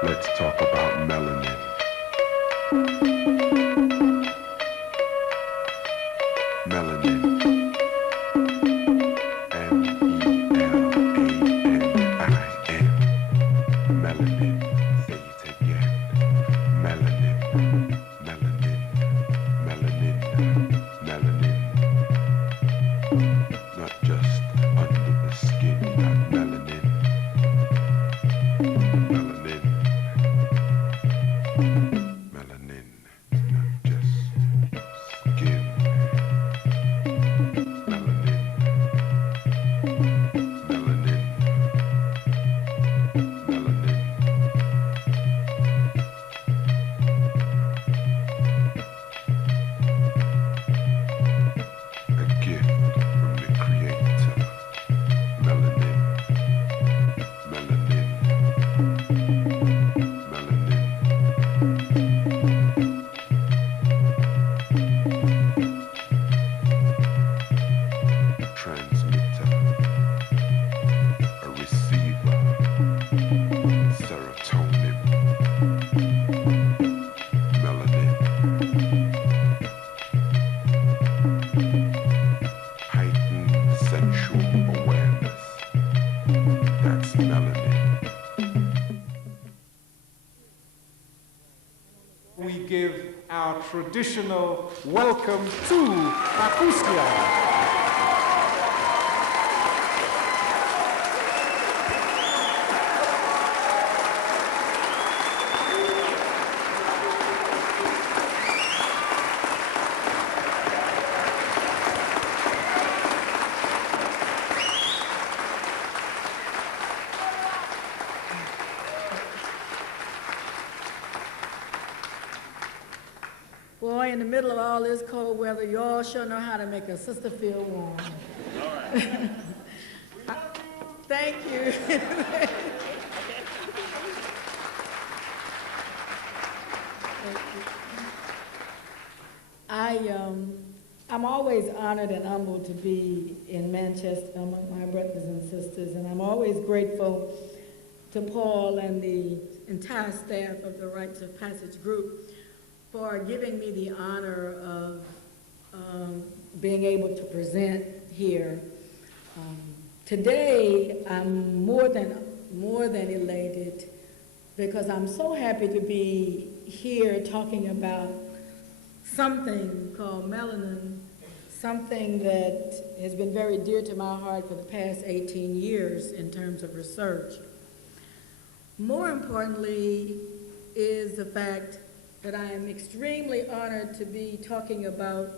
Let's talk about melanin. Melanin. M-E-L-A-N-I-N. Melanin. Say it again. Melanin. Melanin. Melanin. Melanin. Not just under the skin, not melanin. Melanin. Melanin. Not just skin. Melanin. Melanin. Melanin. A gift from the Creator. Melanin. Melanin. Melanin. Transmitter. A receiver. Serotonin. Melanin. Heightened sensual awareness. That's melanin. We give our traditional welcome to Patricia. Boy, in the middle of all this cold weather, you all sure know how to make a sister feel warm. All right. Thank you. I'm always honored and humbled to be in Manchester among my brothers and sisters, and I'm always grateful to Paul and the entire staff of the Rites of Passage group for giving me the honor of being able to present here. Today, I'm more than elated because I'm so happy to be here talking about something called melanin, something that has been very dear to my heart for the past 18 years in terms of research. More importantly is the fact that I am extremely honored to be talking about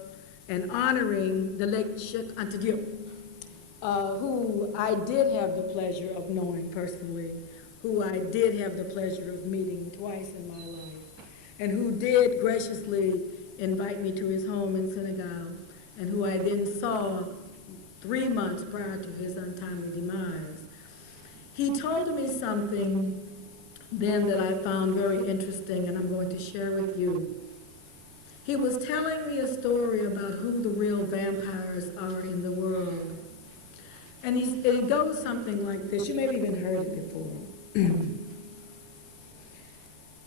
and honoring the late Cheikh Anta Diop, who I did have the pleasure of knowing personally, who I did have the pleasure of meeting twice in my life, and who did graciously invite me to his home in Senegal, and who I then saw 3 months prior to his untimely demise. He told me something then that I found very interesting, and I'm going to share with you. He was telling me a story about who the real vampires are in the world. And it goes something like this. You may have even heard it before.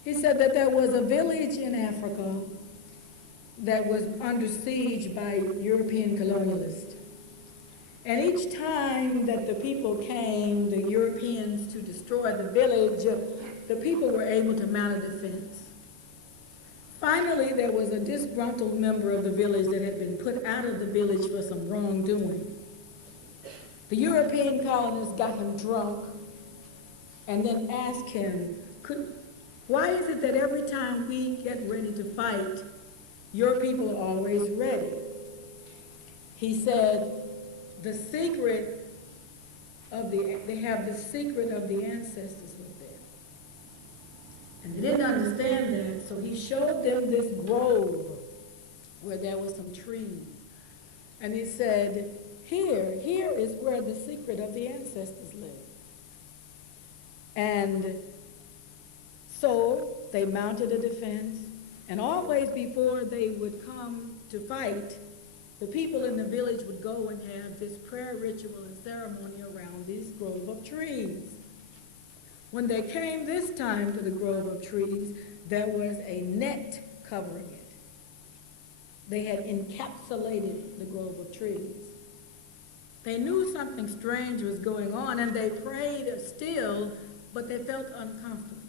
He said that there was a village in Africa that was under siege by European colonialists. And each time that the people came, the Europeans, to destroy the village, the people were able to mount a defense. Finally, there was a disgruntled member of the village that had been put out of the village for some wrongdoing. The European colonists got him drunk and then asked him, why is it that every time we get ready to fight, your people are always ready? He said, they have the secret of the ancestors with them. And they didn't understand that, so he showed them this grove where there were some trees. And he said, here is where the secret of the ancestors live. And so they mounted a defense, and always before they would come to fight, the people in the village would go and have this prayer ritual and ceremony around this grove of trees. When they came this time to the grove of trees, there was a net covering it. They had encapsulated the grove of trees. They knew something strange was going on, and they prayed still, but they felt uncomfortable.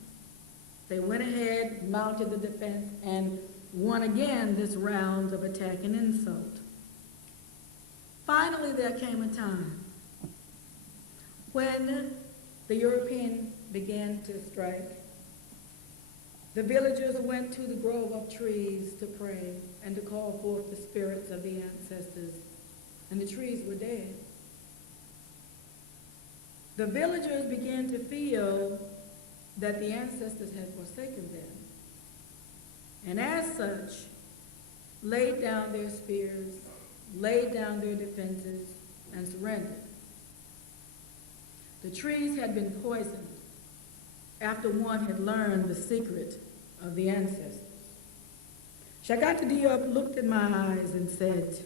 They went ahead, mounted the defense, and won again this round of attack and insult. Finally, there came a time when the European began to strike. The villagers went to the grove of trees to pray and to call forth the spirits of the ancestors, and the trees were dead. The villagers began to feel that the ancestors had forsaken them, and as such, laid down their spears, laid down their defenses, and surrendered. The trees had been poisoned after one had learned the secret of the ancestors. Shagata Diop looked in my eyes and said,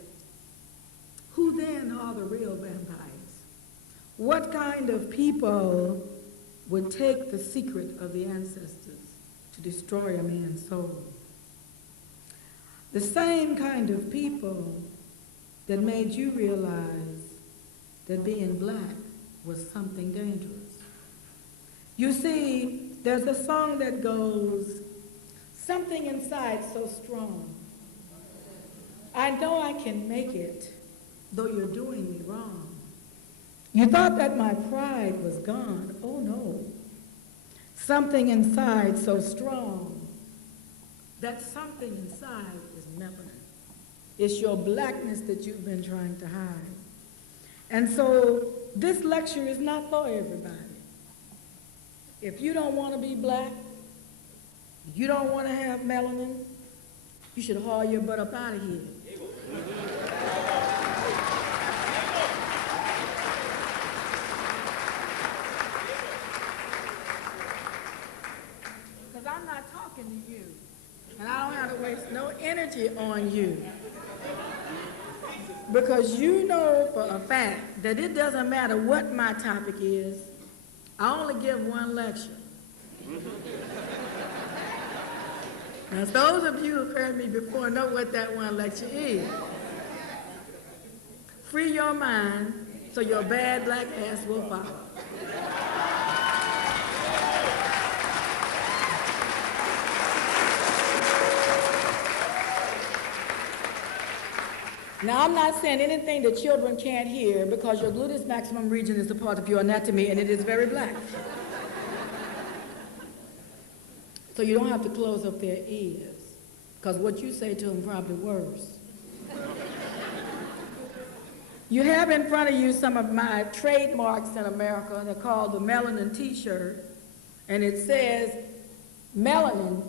"Who then are the real vampires? What kind of people would take the secret of the ancestors to destroy a man's soul?" The same kind of people that made you realize that being black was something dangerous. You see, there's a song that goes, "Something inside so strong. I know I can make it, though you're doing me wrong. You thought that my pride was gone. Oh no. Something inside so strong. That something inside is melanin. It's your blackness that you've been trying to hide." And so this lecture is not for everybody. If you don't want to be black, you don't want to have melanin, you should haul your butt up out of here. Because I'm not talking to you, and I don't have to waste no energy on you. Because you know for a fact that it doesn't matter what my topic is, I only give one lecture. Now, those of you who've heard me before know what that one lecture is. Free your mind so your bad black ass will follow. Now, I'm not saying anything that children can't hear because your gluteus maximum region is a part of your anatomy and it is very black. So you don't have to close up their ears because what you say to them probably worse. You have in front of you some of my trademarks in America. They're called the melanin t-shirt, and it says, "Melanin,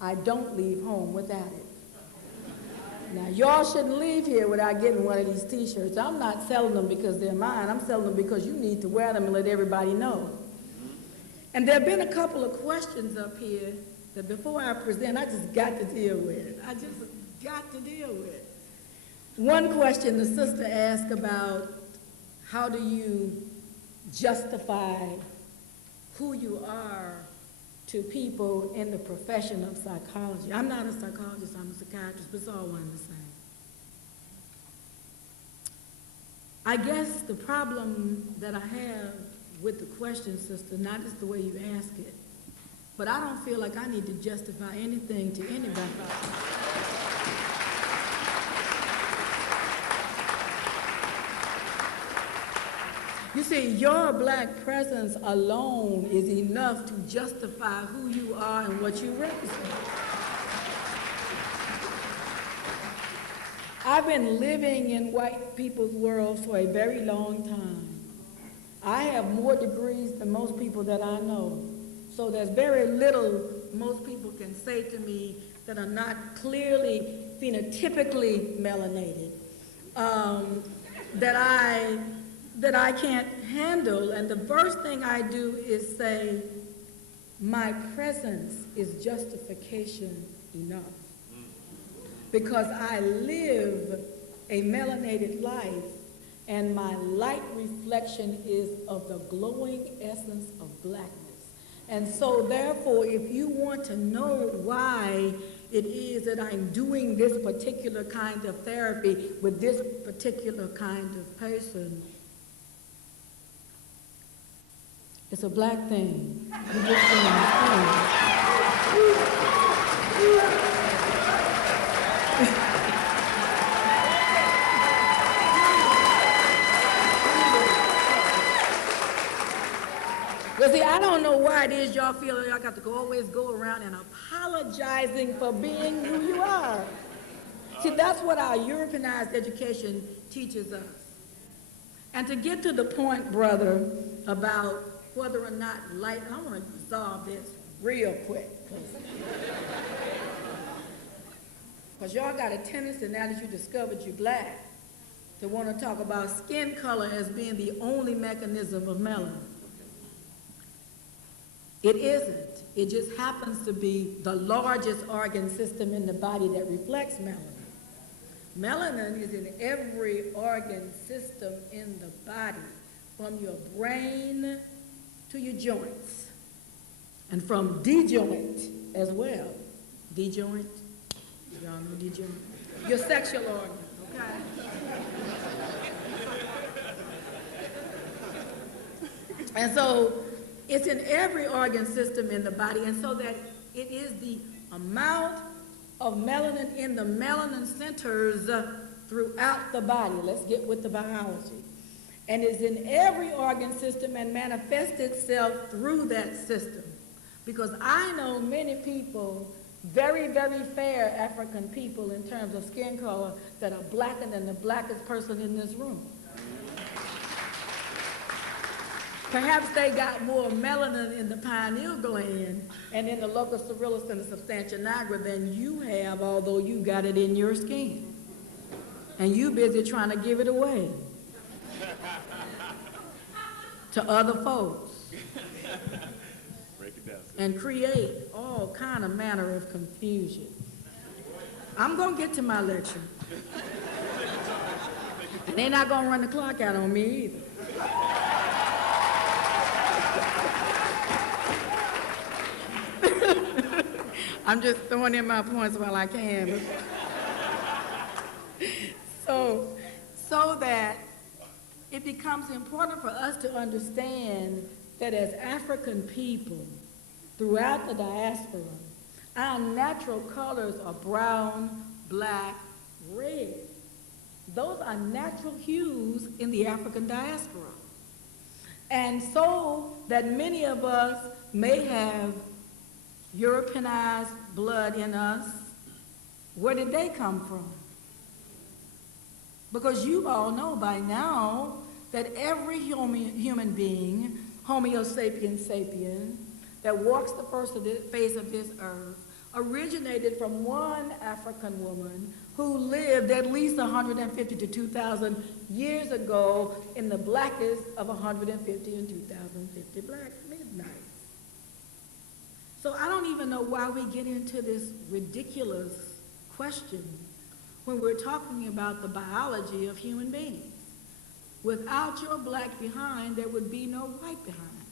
I don't leave home without it." Now, y'all shouldn't leave here without getting one of these t-shirts. I'm not selling them because they're mine. I'm selling them because you need to wear them and let everybody know. And there have been a couple of questions up here that before I present, I just got to deal with. I just got to deal with. One question the sister asked about how do you justify who you are to people in the profession of psychology. I'm not a psychologist, I'm a psychiatrist, but it's all one and the same. I guess the problem that I have with the question, sister, not just the way you ask it, but I don't feel like I need to justify anything to anybody. You see, your black presence alone is enough to justify who you are and what you represent. I've been living in white people's world for a very long time. I have more degrees than most people that I know. So there's very little most people can say to me that are not clearly phenotypically melanated, that I can't handle. And the first thing I do is say, my presence is justification enough. Because I live a melanated life, and my light reflection is of the glowing essence of blackness. And so therefore, if you want to know why it is that I'm doing this particular kind of therapy with this particular kind of person, it's a black thing. You just don't understand. But see, I don't know why it is y'all feel like y'all got to always go around and apologizing for being who you are. See, that's what our Europeanized education teaches us. And to get to the point, brother, about whether or not light, I want to resolve this real quick. Because y'all got a tendency, now that you discovered you're black, to want to talk about skin color as being the only mechanism of melanin. It isn't. It just happens to be the largest organ system in the body that reflects melanin. Melanin is in every organ system in the body, from your brain to your joints, and from D-joint as well. D-joint, y'all know D-joint? Your sexual organ, okay? And so, it's in every organ system in the body, and so that it is the amount of melanin in the melanin centers throughout the body. Let's get with the biology. And it's in every organ system and manifests itself through that system. Because I know many people, very, very fair African people in terms of skin color, that are blacker than the blackest person in this room. Perhaps they got more melanin in the pineal gland and in the locus coeruleus and the substantia nigra than you have, although you got it in your skin. And you busy trying to give it away to other folks and create all kind of manner of confusion. I'm going to get to my lecture. And they're not going to run the clock out on me either. I'm just throwing in my points while I can. So that it becomes important for us to understand that as African people throughout the diaspora, our natural colors are brown, black, red. Those are natural hues in the African diaspora. And so that many of us may have Europeanized blood in us. Where did they come from? Because you all know by now that every human being, Homo sapiens sapien, that walks the face of this earth, originated from one African woman who lived at least 150 to 2,000 years ago in the blackest of 150 and 2,050 black midnights. So I don't even know why we get into this ridiculous question when we're talking about the biology of human beings. Without your black behind, there would be no white behind.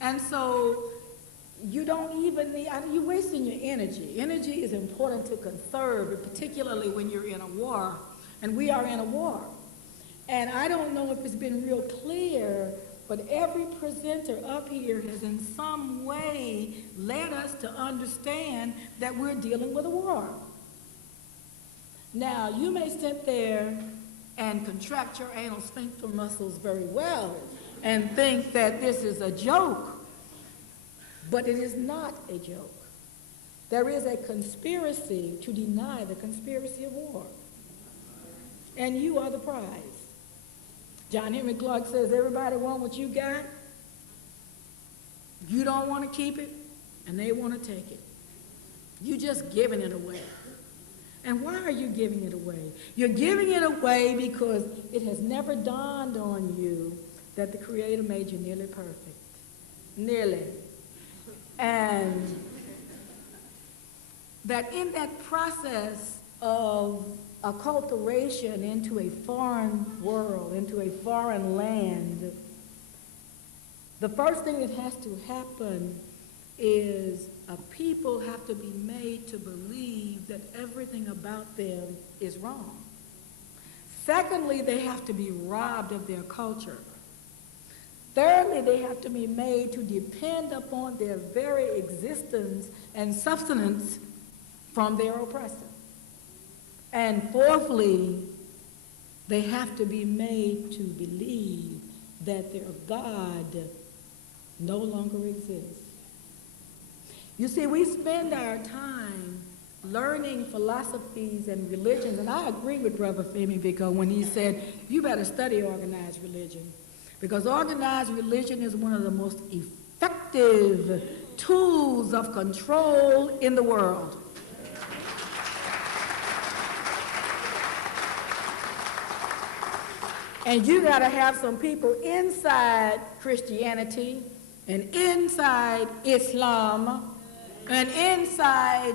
And so you don't even need, you're wasting your energy. Energy is important to conserve, particularly when you're in a war, and we are in a war. And I don't know if it's been real clear, but every presenter up here has in some way led us to understand that we're dealing with a war. Now, you may sit there and contract your anal sphincter muscles very well and think that this is a joke, but it is not a joke. There is a conspiracy to deny the conspiracy of war, and you are the prize. John Henry Clark says, everybody want what you got. You don't want to keep it, and they want to take it. You just giving it away. And why are you giving it away? You're giving it away because it has never dawned on you that the Creator made you nearly perfect. Nearly. And that in that process of acculturation into a foreign world, into a foreign land, The first thing that has to happen is a people have to be made to believe that everything about them is wrong. Secondly, they have to be robbed of their culture. Thirdly, they have to be made to depend upon their very existence and sustenance from their oppressor. And fourthly, they have to be made to believe that their God no longer exists. You see, we spend our time learning philosophies and religions, and I agree with Brother Femi because when he said, you better study organized religion, because organized religion is one of the most effective tools of control in the world. And you got to have some people inside Christianity and inside Islam and inside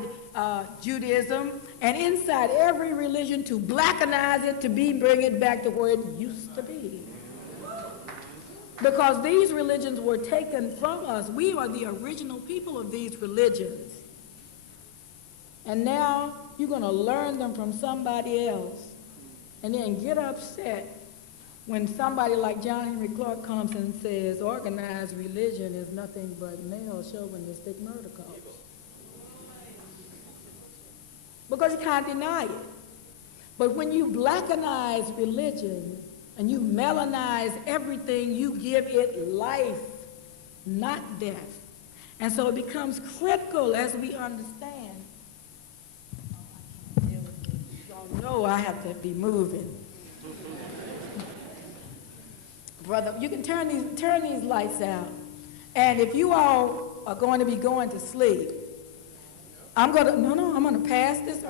Judaism and inside every religion to blackanize it, to bring it back to where it used to be. Because these religions were taken from us. We are the original people of these religions. And now you're going to learn them from somebody else and then get upset when somebody like John Henry Clark comes and says organized religion is nothing but male chauvinistic murder cults. Because you can't deny it. But when you blackanize religion and you melanize everything, you give it life, not death. And so it becomes critical as we understand. Oh, I can't deal with this. Y'all know I have to be moving. Brother, you can turn these lights out. And if you all are going to be going to sleep, I'm going to pass this.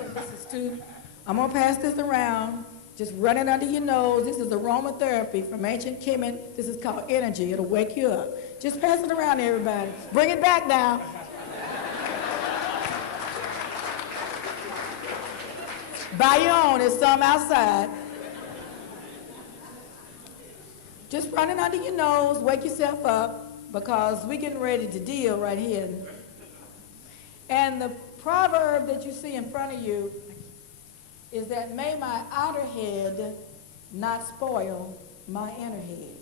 I'm going to pass this around. Just run it under your nose. This is aromatherapy from ancient Kemet. This is called energy. It'll wake you up. Just pass it around to everybody. Bring it back now. Buy your own. There's some outside. Just run it under your nose, wake yourself up, because we're getting ready to deal right here. And the proverb that you see in front of you is that may my outer head not spoil my inner head.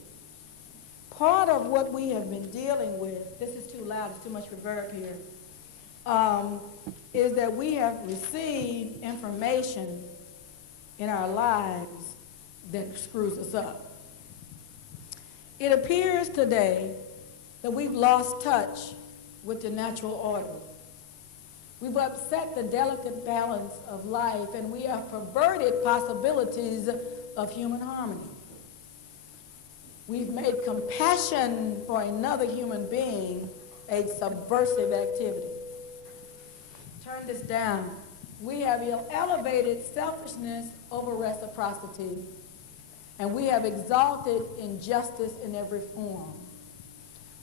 Part of what we have been dealing with, this is too loud, it's too much reverb here, is that we have received information in our lives that screws us up. It appears today that we've lost touch with the natural order. We've upset the delicate balance of life, and we have perverted possibilities of human harmony. We've made compassion for another human being a subversive activity. Turn this down. We have elevated selfishness over reciprocity, and we have exalted injustice in every form.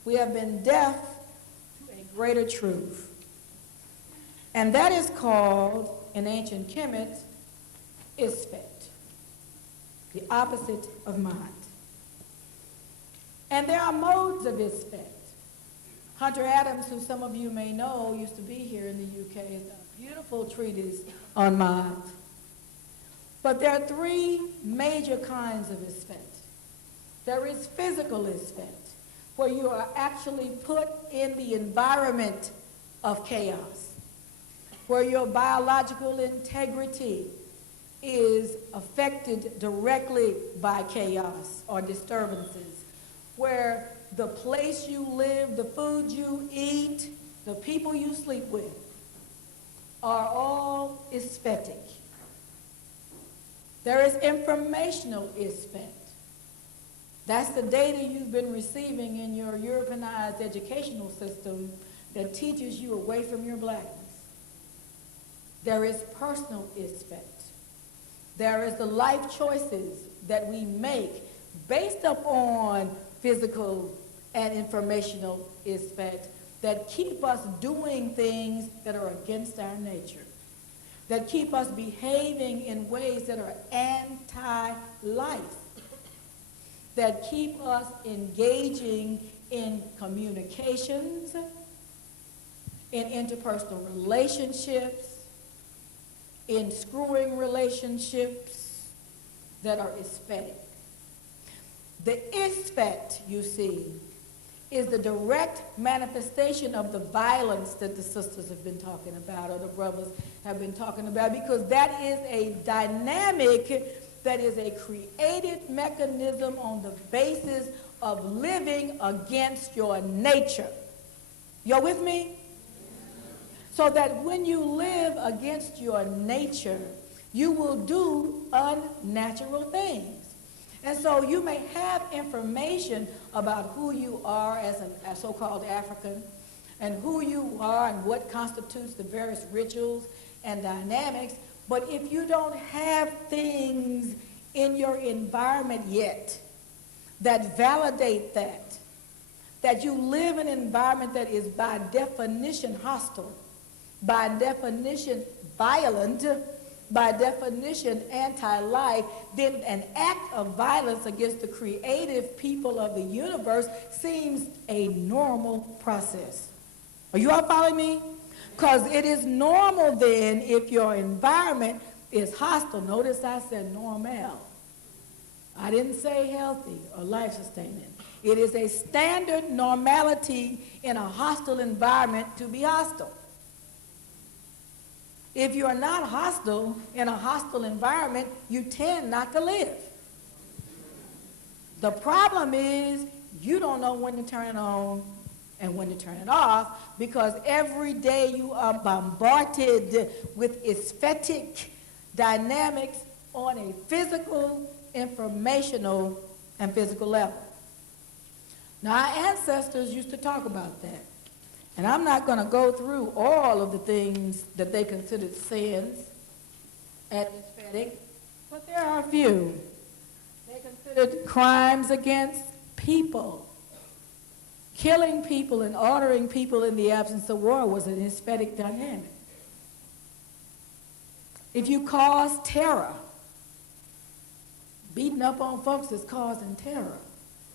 We have been deaf to a greater truth. And that is called, in ancient Kemet, Isfet, the opposite of mind. And there are modes of Isfet. Hunter Adams, who some of you may know, used to be here in the UK, has done a beautiful treatise on mind. But there are three major kinds of Isfet. There is physical Isfet, where you are actually put in the environment of chaos, where your biological integrity is affected directly by chaos or disturbances, where the place you live, the food you eat, the people you sleep with are all aesthetic. There is informational Isfet. That's the data you've been receiving in your Europeanized educational system that teaches you away from your blackness. There is personal Isfet. There is the life choices that we make based upon physical and informational Isfet that keep us doing things that are against our nature, that keep us behaving in ways that are anti-life, that keep us engaging in communications, in interpersonal relationships, in screwing relationships that are aesthetic. The aspect, you see, is the direct manifestation of the violence that the sisters have been talking about, or the brothers have been talking about, because that is a dynamic, that is a created mechanism on the basis of living against your nature. You're with me? So that when you live against your nature, you will do unnatural things. And so you may have information about who you are as a so-called African, and who you are and what constitutes the various rituals and dynamics, but if you don't have things in your environment yet that validate that you live in an environment that is by definition hostile, by definition violent, by definition anti-life, then an act of violence against the creative people of the universe seems a normal process. Are you all following me? Because it is normal then if your environment is hostile. Notice I said normal. I didn't say healthy or life-sustaining. It is a standard normality in a hostile environment to be hostile. If you are not hostile in a hostile environment, you tend not to live. The problem is you don't know when to turn it on and when to turn it off, because every day you are bombarded with aesthetic dynamics on a physical, informational, and physical level. Now, our ancestors used to talk about that. And I'm not going to go through all of the things that they considered sins and aesthetic, but there are a few. They considered crimes against people. Killing people and ordering people in the absence of war was an aesthetic dynamic. If you cause terror, beating up on folks is causing terror.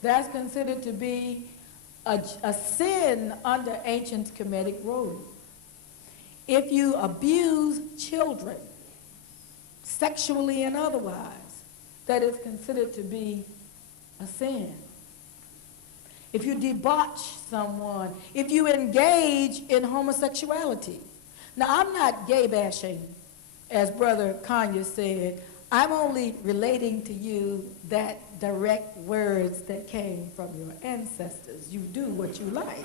That's considered to be a sin under ancient Kemetic rule. If you abuse children, sexually and otherwise, that is considered to be a sin. If you debauch someone, if you engage in homosexuality. Now, I'm not gay bashing, as Brother Kanye said. I'm only relating to you that direct words that came from your ancestors. You do what you like.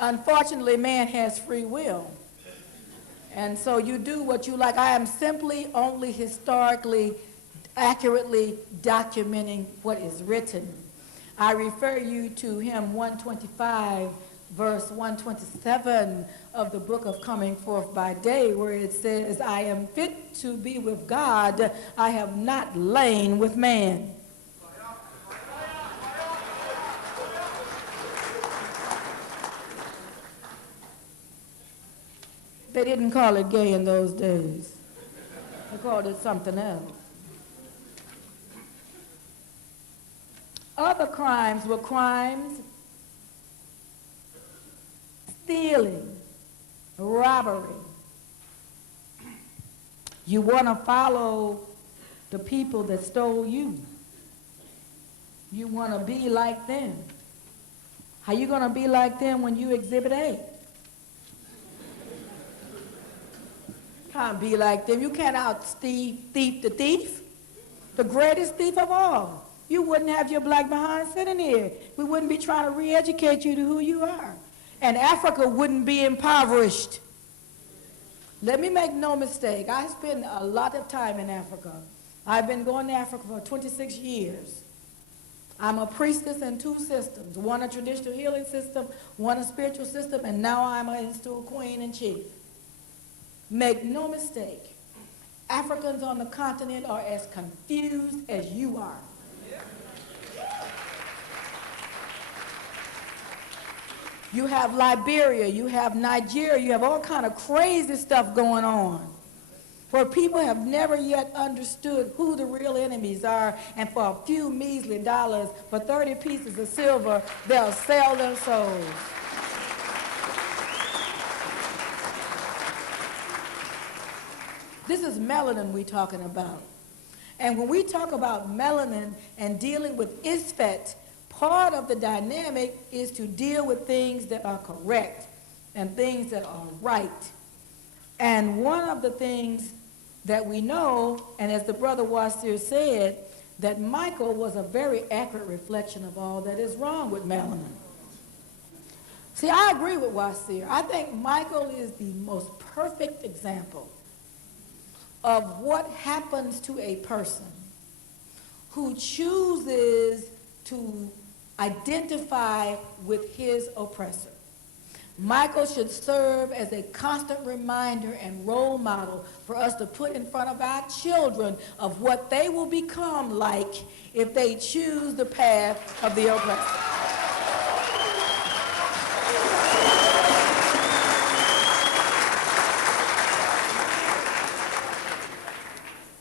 Unfortunately, man has free will. And so you do what you like. I am simply only historically, accurately documenting what is written. I refer you to hymn 125, verse 127 of the book of Coming Forth by Day, where it says, I am fit to be with God, I have not lain with man. They didn't call it gay in those days. They called it something else. Other crimes were crimes: stealing, robbery. You want to follow the people that stole you. You want to be like them. How you going to be like them when you exhibit A? Can't be like them. You can't out-thief the thief, the greatest thief of all. You wouldn't have your black behind sitting here. We wouldn't be trying to re-educate you to who you are. And Africa wouldn't be impoverished. Let me make no mistake. I spend a lot of time in Africa. I've been going to Africa for 26 years. I'm a priestess in two systems, one a traditional healing system, one a spiritual system, and now I'm an in-stool queen and chief. Make no mistake, Africans on the continent are as confused as you are. You have Liberia, you have Nigeria, you have all kind of crazy stuff going on. where people have never yet understood who the real enemies are, and for a few measly dollars, for 30 pieces of silver, they'll sell their souls. This is melanin we're talking about. And when we talk about melanin and dealing with ISFET, part of the dynamic is to deal with things that are correct and things that are right. And one of the things that we know, and as the brother Wasir said, that Michael was a very accurate reflection of all that is wrong with melanin. See, I agree with Wasir. I think Michael is the most perfect example of what happens to a person who chooses to identify with his oppressor. Michael should serve as a constant reminder and role model for us to put in front of our children of what they will become like if they choose the path of the oppressor.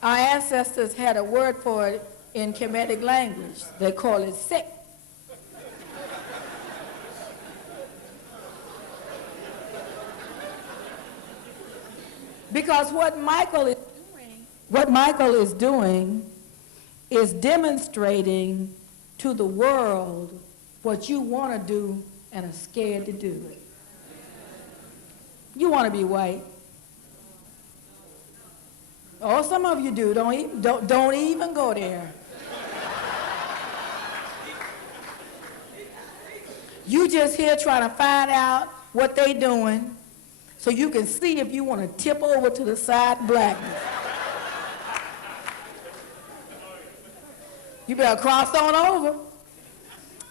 Our ancestors had a word for it in Kemetic language. They call it sick. Because what Michael is doing is demonstrating to the world what you want to do and are scared to do it. You want to be white. Oh, some of you do. Don't even go there. You just here trying to find out what they doing so you can see if you want to tip over to the side blackness. You better cross on over,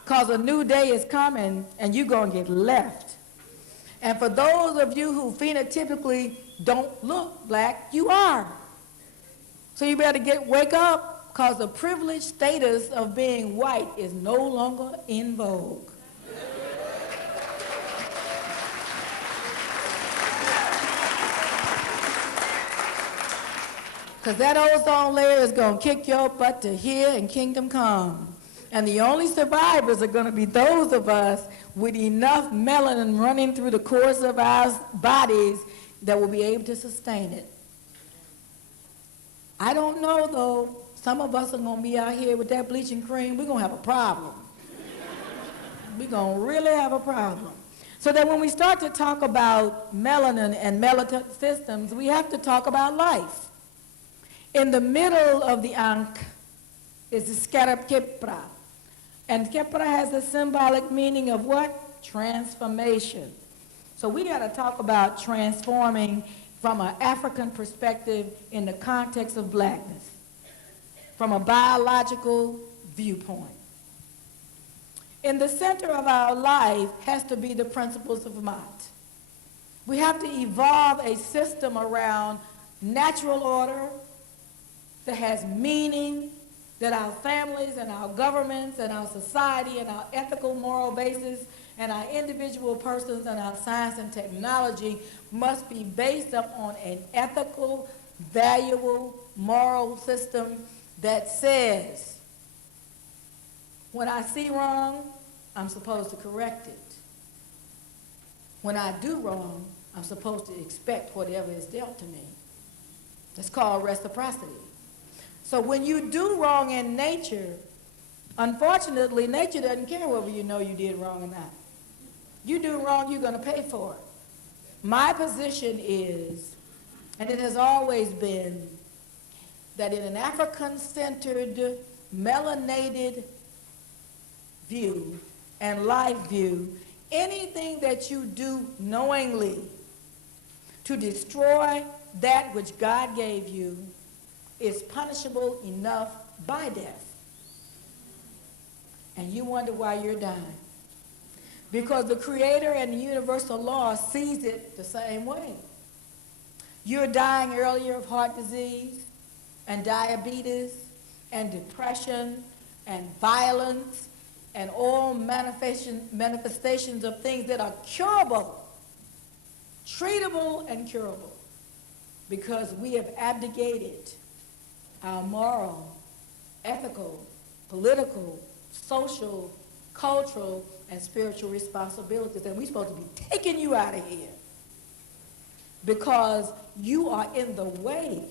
because a new day is coming and you're going to get left. And for those of you who phenotypically don't look black, you are. So you better wake up, because the privileged status of being white is no longer in vogue. Because that ozone layer is going to kick your butt to here and kingdom come. And the only survivors are going to be those of us with enough melanin running through the course of our bodies that will be able to sustain it. I don't know, though. Some of us are going to be out here with that bleaching cream. We're going to have a problem. We're going to really have a problem. So that when we start to talk about melanin and melatonin systems, we have to talk about life. In the middle of the Ankh is the scarab Kepra. And Kepra has a symbolic meaning of what? Transformation. So we got to talk about transforming from an African perspective in the context of blackness, from a biological viewpoint. In the center of our life has to be the principles of Mat. We have to evolve a system around natural order that has meaning, that our families and our governments and our society and our ethical moral basis and our individual persons and our science and technology must be based upon an ethical, valuable, moral system that says, when I see wrong, I'm supposed to correct it. When I do wrong, I'm supposed to expect whatever is dealt to me. That's called reciprocity. So when you do wrong in nature, unfortunately, nature doesn't care whether you know you did wrong or not. You do wrong, you're going to pay for it. My position is, and it has always been, that in an African-centered, melanated view and life view, anything that you do knowingly to destroy that which God gave you is punishable enough by death. And you wonder why you're dying. Because the Creator and the universal law sees it the same way. You're dying earlier of heart disease and diabetes and depression and violence and all manifestations of things that are curable, treatable and curable. because we have abdicated our moral, ethical, political, social, cultural, and spiritual responsibilities. And we're supposed to be taking you out of here because you are in the way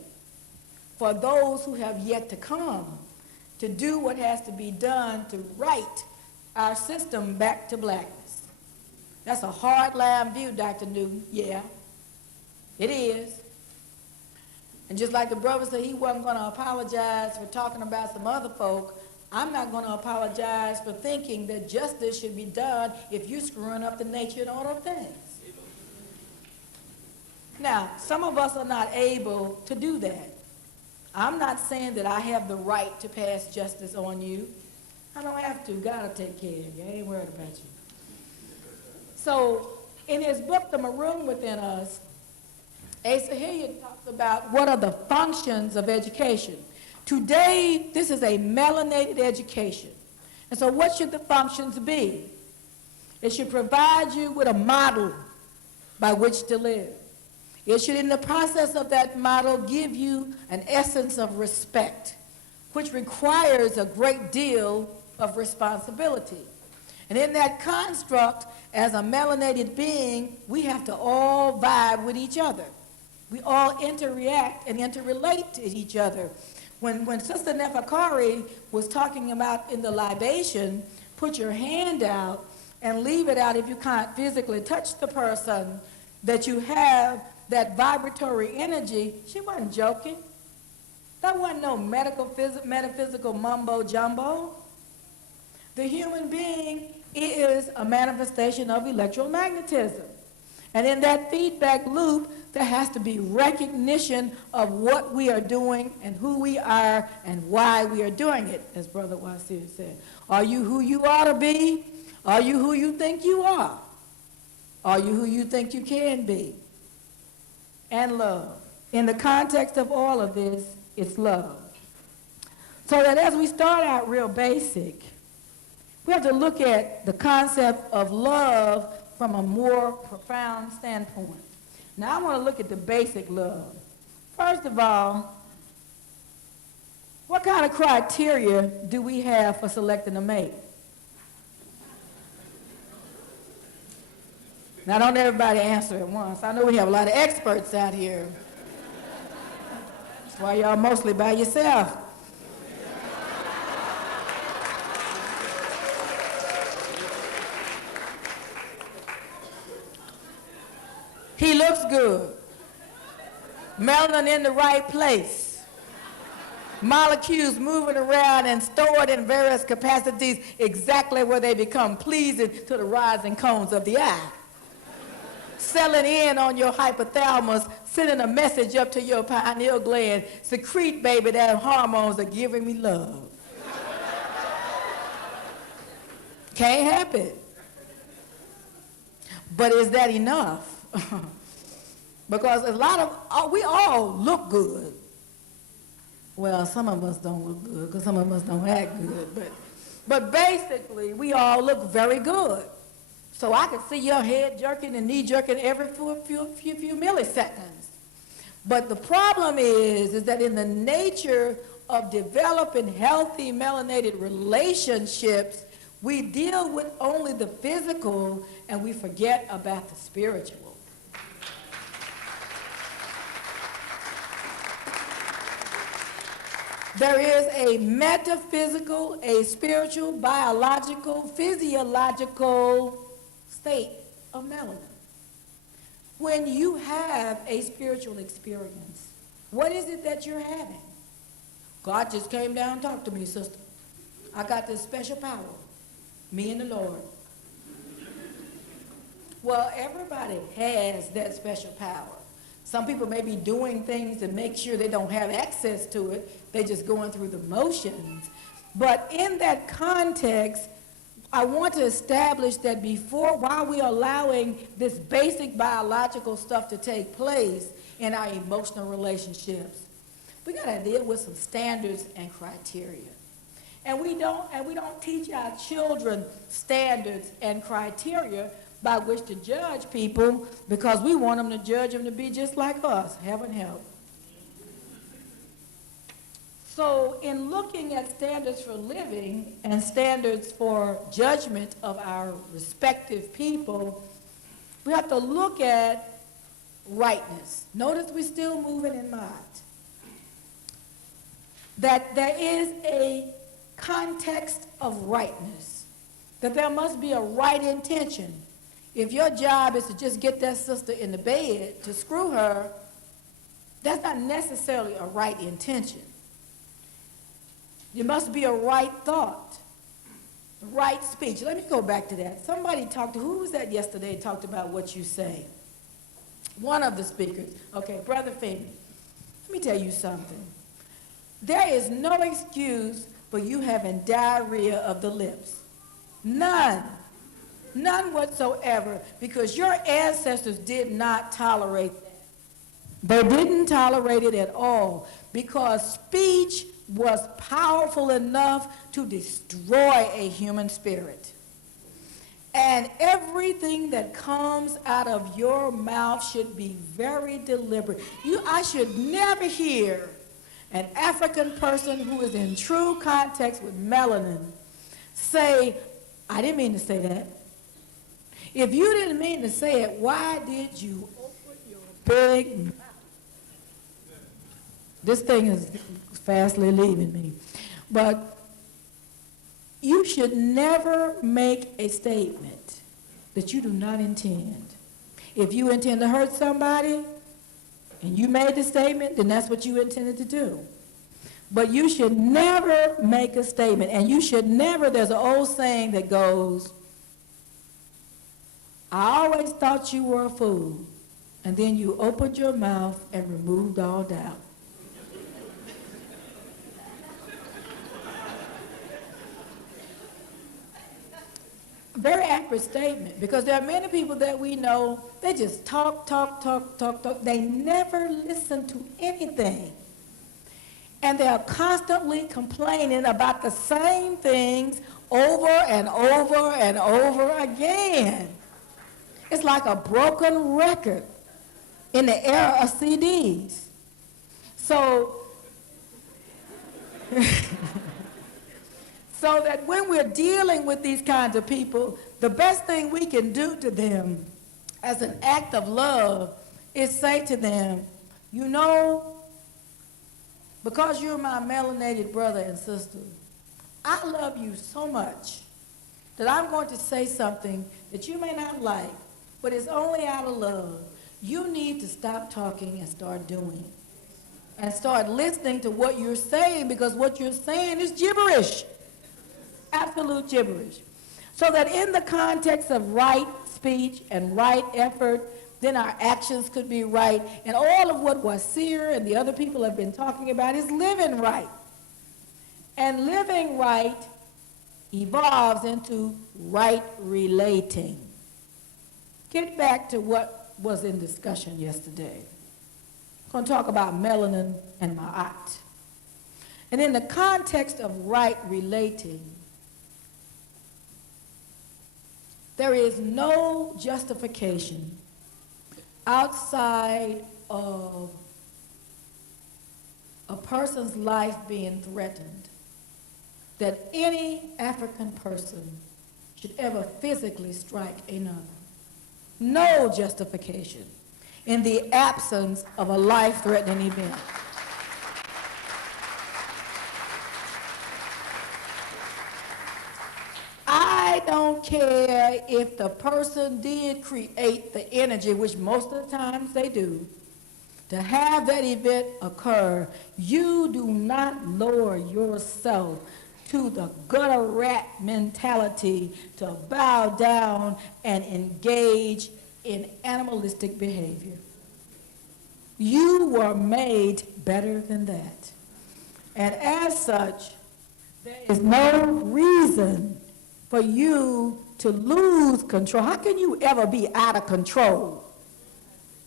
for those who have yet to come to do what has to be done to right our system back to blackness. That's a hard-line view, Dr. Newton. Yeah, it is. And just like the brother said he wasn't going to apologize for talking about some other folk, I'm not going to apologize for thinking that justice should be done if you're screwing up the nature and order of things. Now, some of us are not able to do that. I'm not saying that I have the right to pass justice on you. I don't have to. God will take care of you. I ain't worried about you. So, in his book, The Maroon Within Us, Asa Hilliard talks about what are the functions of education. Today, this is a melanated education. And so what should the functions be? It should provide you with a model by which to live. It should, in the process of that model, give you an essence of respect, which requires a great deal of responsibility. And in that construct, as a melanated being, we have to all vibe with each other. We all interact and interrelate to each other. When Sister Nefakari was talking about in the libation, put your hand out and leave it out if you can't physically touch the person, that you have that vibratory energy, she wasn't joking. That wasn't no metaphysical mumbo jumbo. The human being is a manifestation of electromagnetism. And in that feedback loop, there has to be recognition of what we are doing and who we are and why we are doing it, as Brother Wasir said. Are you who you ought to be? Are you who you think you are? Are you who you think you can be? And love. In the context of all of this, it's love. So that as we start out real basic, we have to look at the concept of love from a more profound standpoint. Now I want to look at the basic love. First of all, what kind of criteria do we have for selecting a mate? Now don't everybody answer at once. I know we have a lot of experts out here. That's why y'all mostly by yourself. He looks good. Melanin in the right place. Molecules moving around and stored in various capacities exactly where they become pleasing to the rising cones of the eye. Selling in on your hypothalamus, sending a message up to your pineal gland. Secrete, baby, that hormones are giving me love. Can't happen. But is that enough? Because we all look good. Well, some of us don't look good because some of us don't act good. But basically, we all look very good. So I can see your head jerking and knee jerking every few milliseconds. But the problem is that in the nature of developing healthy melanated relationships, we deal with only the physical and we forget about the spiritual. There is a metaphysical, a spiritual, biological, physiological state of melanin. When you have a spiritual experience, what is it that you're having? God just came down and talked to me, sister. I got this special power, me and the Lord. Well, everybody has that special power. Some people may be doing things to make sure they don't have access to it. They're just going through the motions. But in that context, I want to establish that while we are allowing this basic biological stuff to take place in our emotional relationships, we got to deal with some standards and criteria. And we don't teach our children standards and criteria by which to judge people because we want them to judge them to be just like us. Heaven help. So in looking at standards for living and standards for judgment of our respective people, we have to look at rightness. Notice we're still moving in mind. That there is a context of rightness. That there must be a right intention. If your job is to just get that sister in the bed to screw her, that's not necessarily a right intention. There must be a right thought, right speech. Let me go back to that. Somebody who was that yesterday, talked about what you say? One of the speakers. Okay, Brother Feeney, let me tell you something. There is no excuse for you having diarrhea of the lips. None. None whatsoever, because your ancestors did not tolerate that. They didn't tolerate it at all, because speech was powerful enough to destroy a human spirit. And everything that comes out of your mouth should be very deliberate. I should never hear an African person who is in true context with melanin say, I didn't mean to say that. If you didn't mean to say it, why did you open your big mouth? This thing is fastly leaving me. But you should never make a statement that you do not intend. If you intend to hurt somebody and you made the statement, then that's what you intended to do. But you should never make a statement, and you should never, there's an old saying that goes, I always thought you were a fool, and then you opened your mouth and removed all doubt. Very accurate statement, because there are many people that we know, they just talk. They never listen to anything. And they are constantly complaining about the same things over and over and over again. It's like a broken record in the era of CDs. So, so that when we're dealing with these kinds of people, the best thing we can do to them as an act of love is say to them, you know, because you're my melanated brother and sister, I love you so much that I'm going to say something that you may not like, but it's only out of love. You need to stop talking and start doing. And start listening to what you're saying, because what you're saying is gibberish. Absolute gibberish. So that in the context of right speech and right effort, then our actions could be right. And all of what Wasir and the other people have been talking about is living right. And living right evolves into right relating. Get back to what was in discussion yesterday. I'm going to talk about melanin and ma'at. And in the context of right relating, there is no justification outside of a person's life being threatened that any African person should ever physically strike another. No justification in the absence of a life-threatening event. I don't care if the person did create the energy, which most of the times they do, to have that event occur. You do not lower yourself to the gutter rat mentality to bow down and engage in animalistic behavior. You were made better than that. And as such, there is no reason for you to lose control. How can you ever be out of control?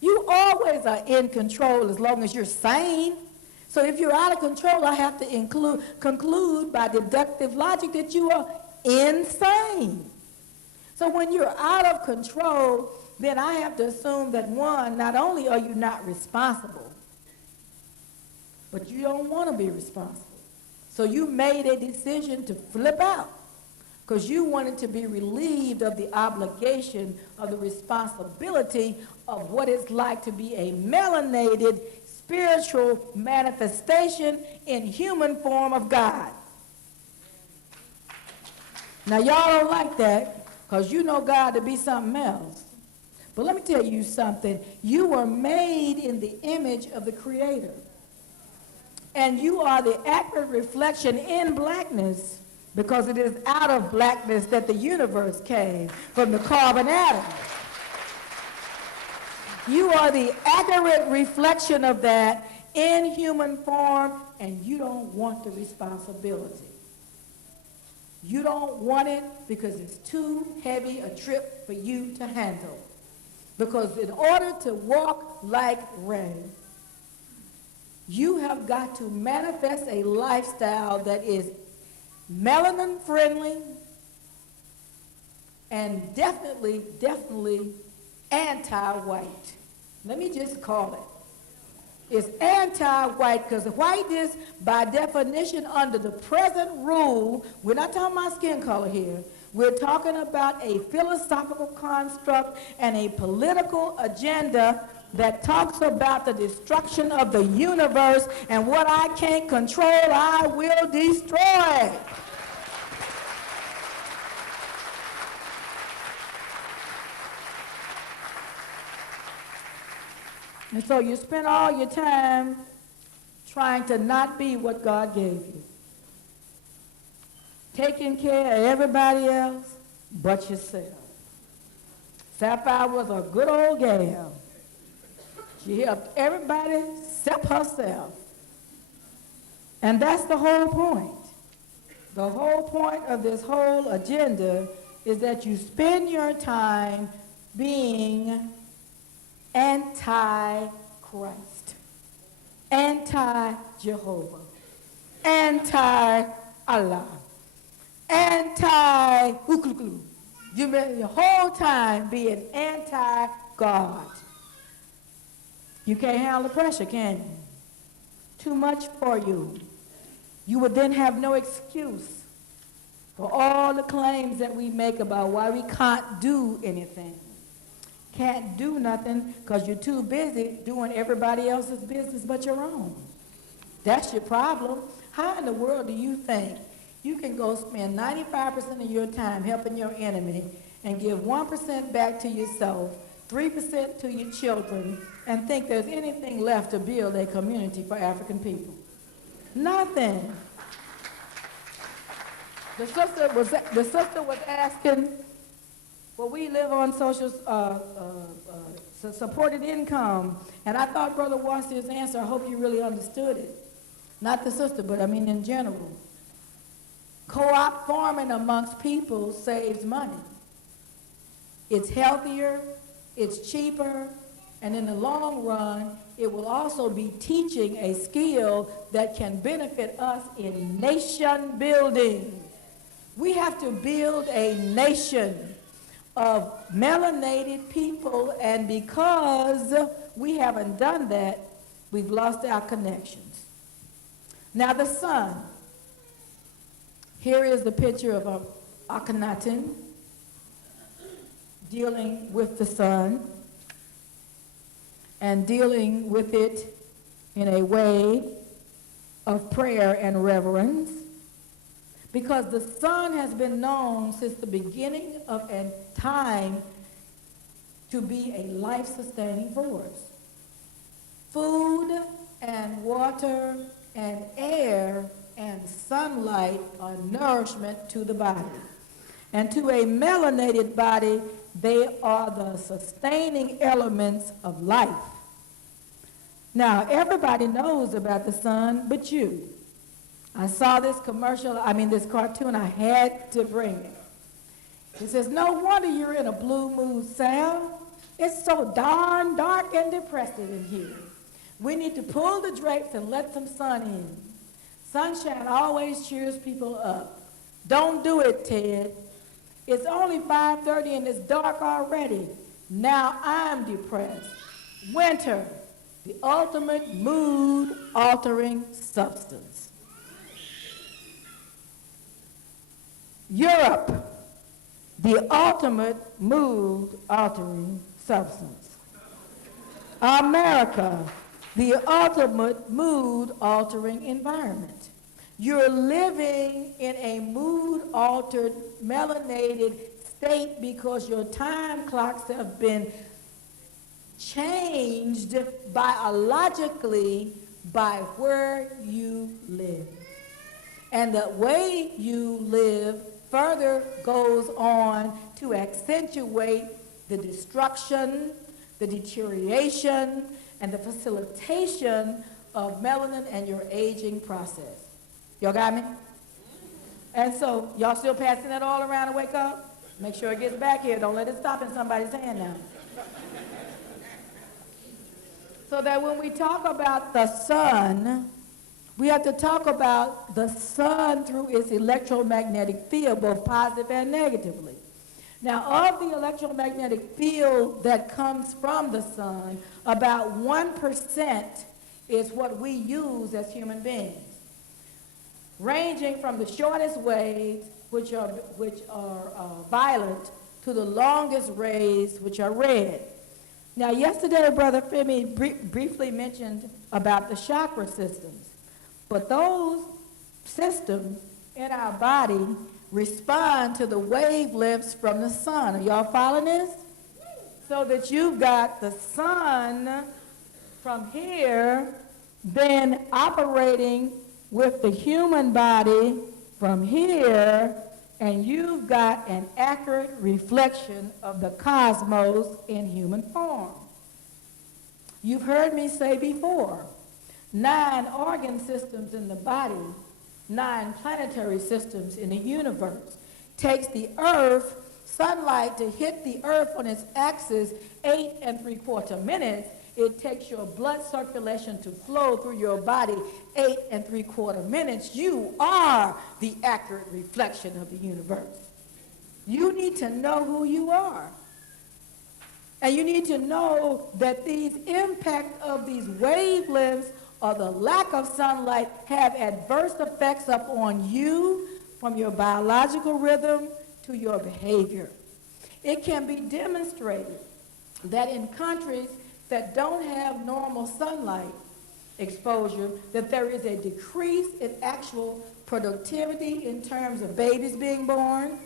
You always are in control as long as you're sane. So if you're out of control, I have to conclude by deductive logic that you are insane. So when you're out of control, then I have to assume that, one, not only are you not responsible, but you don't want to be responsible. So you made a decision to flip out because you wanted to be relieved of the obligation of the responsibility of what it's like to be a melanated spiritual manifestation in human form of God. Now, y'all don't like that because you know God to be something else. But let me tell you something. You were made in the image of the Creator. And you are the accurate reflection in blackness, because it is out of blackness that the universe came, from the carbon atom. You are the accurate reflection of that in human form, and you don't want the responsibility. You don't want it because it's too heavy a trip for you to handle. Because in order to walk like Ray, you have got to manifest a lifestyle that is melanin friendly and definitely anti-white. Let me just call it. It's anti-white because whiteness, by definition, under the present rule, we're not talking about skin color here. We're talking about a philosophical construct and a political agenda that talks about the destruction of the universe, and what I can't control, I will destroy. And so you spend all your time trying to not be what God gave you. Taking care of everybody else but yourself. Sapphire was a good old gal. She helped everybody except herself. And that's the whole point. The whole point of this whole agenda is that you spend your time being anti-Christ, anti-Jehovah, anti-Allah, anti-Uklu. You spend your whole time being anti-God. You can't handle the pressure, can you? Too much for you. You would then have no excuse for all the claims that we make about why we can't do anything. Can't do nothing because you're too busy doing everybody else's business but your own. That's your problem. How in the world do you think you can go spend 95% of your time helping your enemy and give 1% back to yourself, 3% to your children, and think there's anything left to build a community for African people? Nothing. The sister was asking, well, we live on social supported income, and I thought Brother Wasser's answer, I hope you really understood it. Not the sister, but I mean in general. Co-op farming amongst people saves money. It's healthier, it's cheaper, and in the long run, it will also be teaching a skill that can benefit us in nation building. We have to build a nation of melanated people, and because we haven't done that, we've lost our connections. Now the sun. Here is the picture of Akhenaten dealing with the sun and dealing with it in a way of prayer and reverence, because the sun has been known since the beginning of time to be a life-sustaining force. Food and water and air and sunlight are nourishment to the body. And to a melanated body, they are the sustaining elements of life. Now, everybody knows about the sun but you. I saw this this cartoon, I had to bring it. It says, no wonder you're in a blue mood, Sal. It's so darn dark and depressing in here. We need to pull the drapes and let some sun in. Sunshine always cheers people up. Don't do it, Ted. It's only 5:30 and it's dark already. Now I'm depressed. Winter, the ultimate mood-altering substance. Europe, the ultimate mood-altering substance. America, the ultimate mood-altering environment. You're living in a mood-altered, melanated state because your time clocks have been changed biologically by where you live. And the way you live further goes on to accentuate the destruction, the deterioration, and the facilitation of melanin and your aging process. Y'all got me? And so, y'all still passing that all around to wake up? Make sure it gets back here. Don't let it stop in somebody's hand now. So that when we talk about the sun, we have to talk about the sun through its electromagnetic field, both positive and negatively. Now, of the electromagnetic field that comes from the sun, about 1% is what we use as human beings, ranging from the shortest waves, which are violet, to the longest rays, which are red. Now, yesterday, Brother Femi briefly mentioned about the chakra systems. But those systems in our body respond to the wavelengths from the sun. Are y'all following this? So that you've got the sun from here, then operating with the human body from here, and you've got an accurate reflection of the cosmos in human form. You've heard me say before, 9 organ systems in the body, 9 planetary systems in the universe. Takes the earth, sunlight to hit the earth on its axis 8 3/4 minutes. It takes your blood circulation to flow through your body 8 3/4 minutes. You are the accurate reflection of the universe. You need to know who you are. And you need to know that these impact of these wavelengths or the lack of sunlight have adverse effects upon you, from your biological rhythm to your behavior. It can be demonstrated that in countries that don't have normal sunlight exposure, that there is a decrease in actual productivity in terms of babies being born,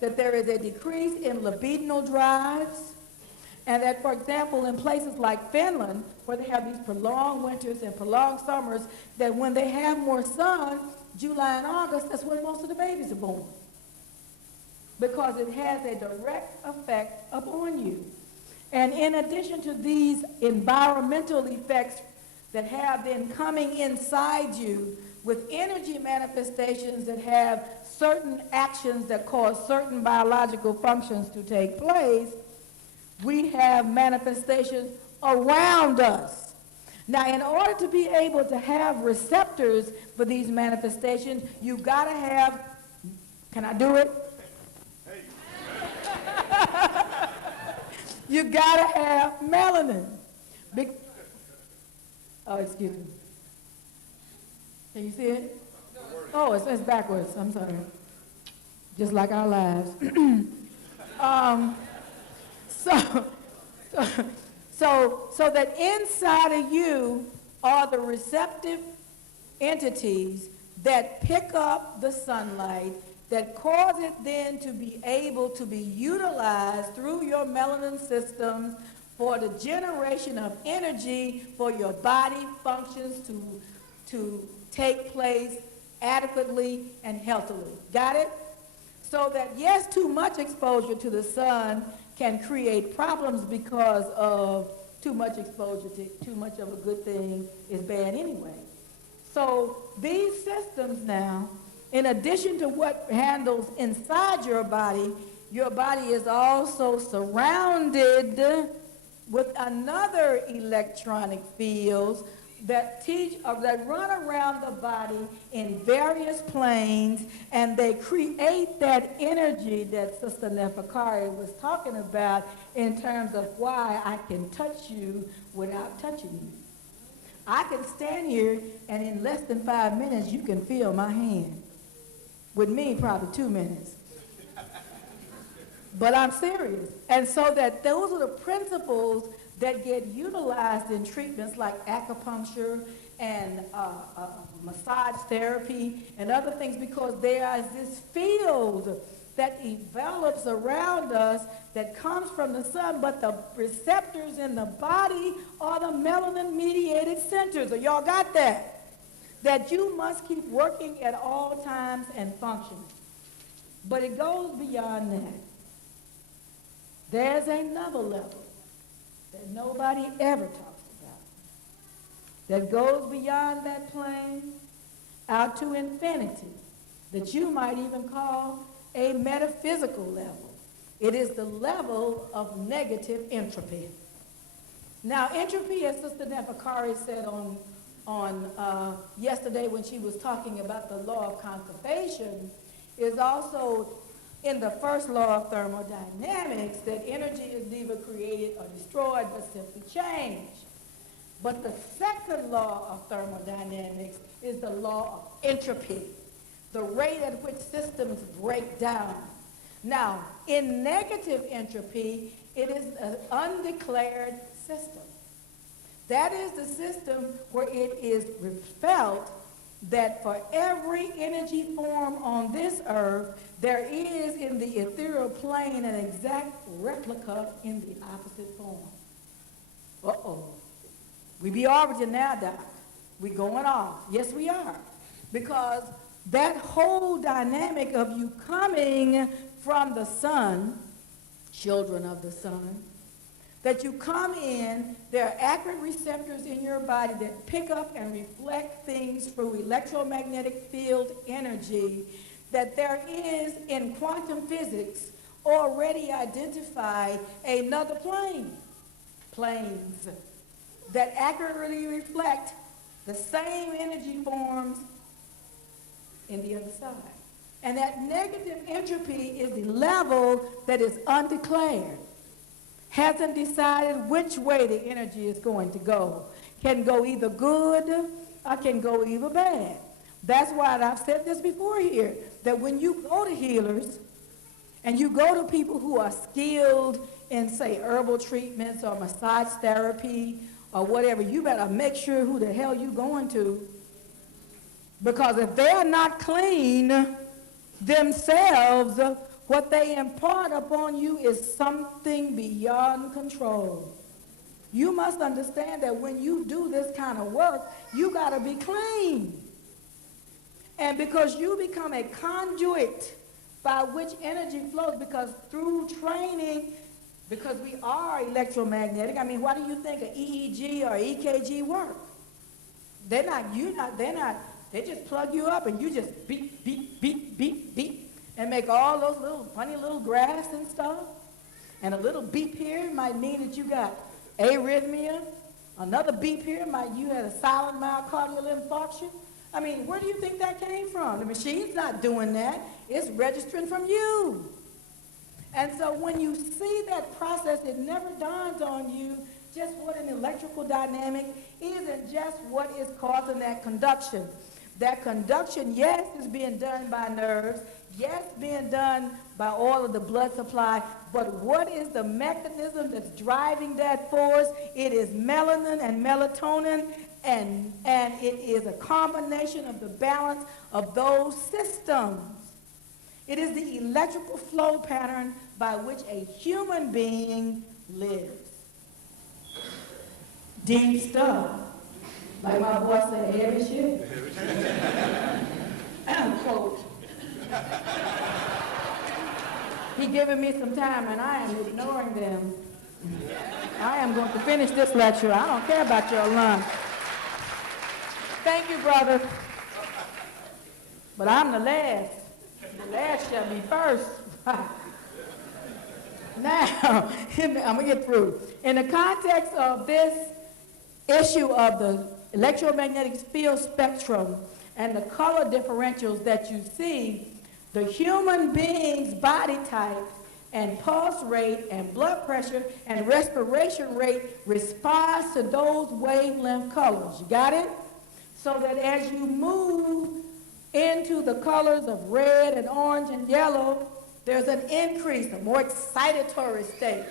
that there is a decrease in libidinal drives, and that, for example, in places like Finland, where they have these prolonged winters and prolonged summers, that when they have more sun, July and August, that's when most of the babies are born. Because it has a direct effect upon you. And in addition to these environmental effects that have been coming inside you with energy manifestations that have certain actions that cause certain biological functions to take place, we have manifestations around us. Now, in order to be able to have receptors for these manifestations, you've got to have, can I do it? You got to have melanin. Oh, excuse me. Can you see it? Oh, it's backwards. I'm sorry. Just like our lives. So that inside of you are the receptive entities that pick up the sunlight, that cause it then to be able to be utilized through your melanin systems for the generation of energy for your body functions to take place adequately and healthily. Got it? So that, yes, too much exposure to the sun can create problems because of too much exposure to too much of a good thing is bad anyway. So these systems now, in addition to what handles inside your body is also surrounded with another electronic field, that run around the body in various planes, and they create that energy that Sister Neferkari was talking about in terms of why I can touch you without touching you. I can stand here, and in less than 5 minutes, you can feel my hand. With me, probably 2 minutes. But I'm serious. And so that those are the principles that get utilized in treatments like acupuncture and massage therapy and other things, because there is this field that develops around us that comes from the sun, but the receptors in the body are the melanin-mediated centers. So y'all got that? That you must keep working at all times and functioning. But it goes beyond that. There's another level that nobody ever talks about, that goes beyond that plane out to infinity, that you might even call a metaphysical level. It is the level of negative entropy. Now, entropy, as Sister Neferkari said on yesterday when she was talking about the law of conservation, is also in the first law of thermodynamics, that energy is neither created or destroyed, but simply changed. But the second law of thermodynamics is the law of entropy, the rate at which systems break down. Now, in negative entropy, it is an undeclared system. That is the system where it is felt that for every energy form on this earth, there is in the ethereal plane an exact replica in the opposite form. Uh-oh. We be orbiting now, Doc. We going off. Yes, we are. Because that whole dynamic of you coming from the sun, children of the sun, that you come in, there are accurate receptors in your body that pick up and reflect things through electromagnetic field energy, that there is in quantum physics already identified another planes that accurately reflect the same energy forms in the other side. And that negative entropy is the level that is undeclared. Hasn't decided which way the energy is going to go. Can go either good or can go either bad. That's why I've said this before here, that when you go to healers and you go to people who are skilled in, say, herbal treatments or massage therapy or whatever, you better make sure who the hell you're going to. Because if they're not clean themselves, what they impart upon you is something beyond control. You must understand that when you do this kind of work, you got to be clean. And because you become a conduit by which energy flows, because through training, because we are electromagnetic, I mean, why do you think an EEG or EKG work? They just plug you up and you just beep, beep, beep, beep, beep. And make all those little funny little graphs and stuff. And a little beep here might mean that you got arrhythmia. Another beep here might you had a silent myocardial infarction. I mean, where do you think that came from? The machine's not doing that. It's registering from you. And so when you see that process, it never dawns on you just what an electrical dynamic isn't just what is causing that conduction. That conduction, yes, is being done by nerves. Yes, being done by all of the blood supply, but what is the mechanism that's driving that force? It is melanin and melatonin, and it is a combination of the balance of those systems. It is the electrical flow pattern by which a human being lives. Deep stuff. Like my boy said, heavy shit. Quote. He giving me some time and I am ignoring them. I am going to finish this lecture. I don't care about your lunch. Thank you, brother. But I'm the last. The last shall be first. Now, I'm going to get through. In the context of this issue of the electromagnetic field spectrum and the color differentials that you see, the human being's body type and pulse rate and blood pressure and respiration rate responds to those wavelength colors. You got it? So that as you move into the colors of red and orange and yellow, there's an increase, a more excitatory state.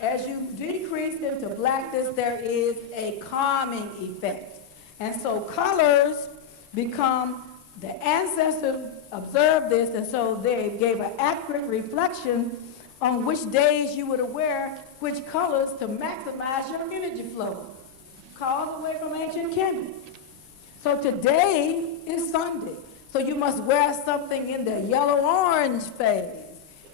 As you decrease into blackness, there is a calming effect. And so colors become, the ancestors observed this, and so they gave an accurate reflection on which days you would wear which colors to maximize your energy flow. Called away from ancient Kemet. So today is Sunday. So you must wear something in the yellow-orange phase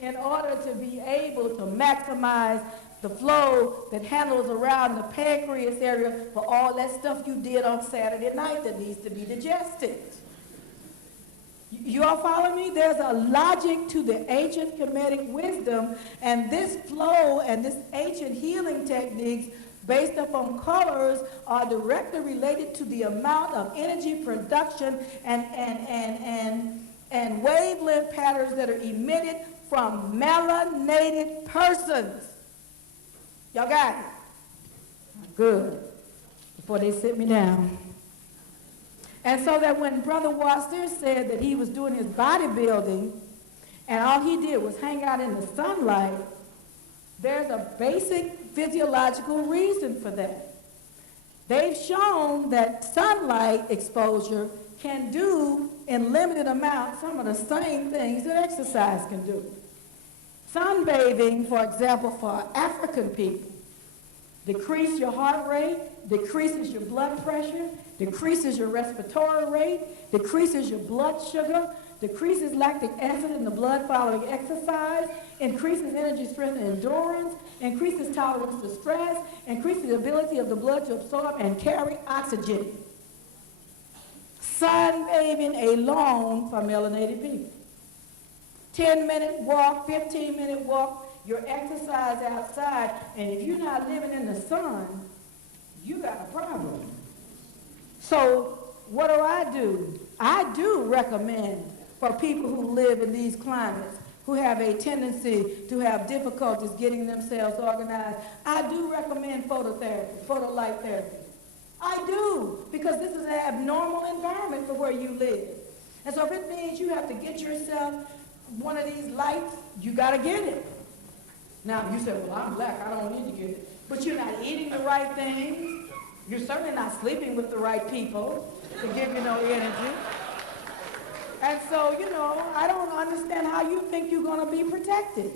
in order to be able to maximize the flow that handles around the pancreas area for all that stuff you did on Saturday night that needs to be digested. You all follow me? There's a logic to the ancient Kemetic wisdom, and this flow and this ancient healing techniques based upon colors are directly related to the amount of energy production and wavelength patterns that are emitted from melanated persons. Y'all got it? Good. Before they sit me down. And so that when Brother Wasser said that he was doing his bodybuilding and all he did was hang out in the sunlight, there's a basic physiological reason for that. They've shown that sunlight exposure can do in limited amounts some of the same things that exercise can do. Sunbathing, for example, for African people, decreases your heart rate, decreases your blood pressure, decreases your respiratory rate, decreases your blood sugar, decreases lactic acid in the blood following exercise, increases energy, strength, and endurance, increases tolerance to stress, increases the ability of the blood to absorb and carry oxygen. Sunbathing alone for melanated people. 10-minute walk, 15-minute walk, your exercise outside, and if you're not living in the sun, you got a problem. So what do? I do recommend for people who live in these climates, who have a tendency to have difficulties getting themselves organized, I do recommend phototherapy, photolight therapy. I do, because this is an abnormal environment for where you live. And so if it means you have to get yourself one of these lights, you got to get it. Now, you say, well, I'm black, I don't need to get it. But you're not eating the right things. You're certainly not sleeping with the right people to give you no energy. And so, you know, I don't understand how you think you're going to be protected.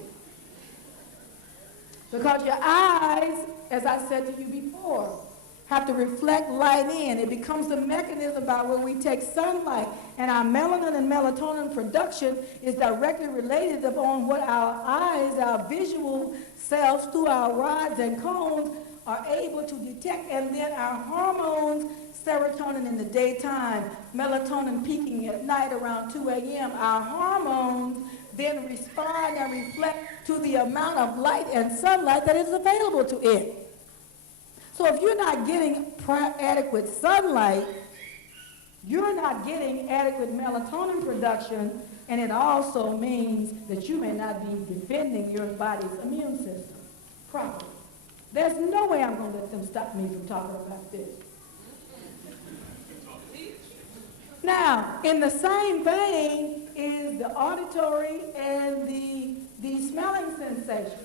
Because your eyes, as I said to you before, have to reflect light in. It becomes the mechanism by where we take sunlight, and our melanin and melatonin production is directly related upon what our eyes, our visual cells through our rods and cones are able to detect, and then our hormones, serotonin in the daytime, melatonin peaking at night around 2 a.m., our hormones then respond and reflect to the amount of light and sunlight that is available to it. So if you're not getting adequate sunlight, you're not getting adequate melatonin production, and it also means that you may not be defending your body's immune system properly. There's no way I'm going to let them stop me from talking about this. Now, in the same vein is the auditory and the smelling sensations.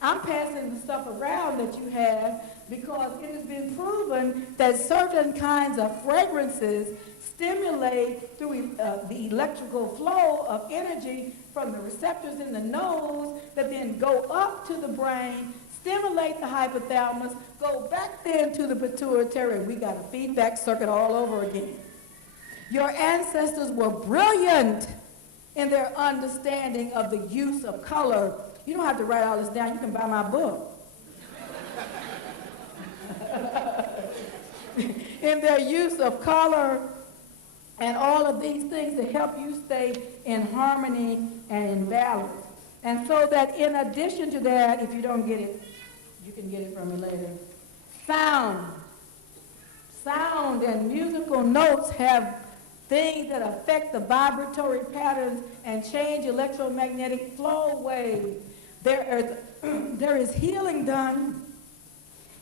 I'm passing the stuff around that you have because it has been proven that certain kinds of fragrances stimulate through the electrical flow of energy from the receptors in the nose that then go up to the brain, stimulate the hypothalamus, go back then to the pituitary. We got a feedback circuit all over again. Your ancestors were brilliant in their understanding of the use of color. You don't have to write all this down. You can buy my book. In their use of color and all of these things to help you stay in harmony and in balance. And so that in addition to that, if you don't get it, you can get it from me later. Sound. sound and musical notes have things that affect the vibratory patterns and change electromagnetic flow waves. There is healing done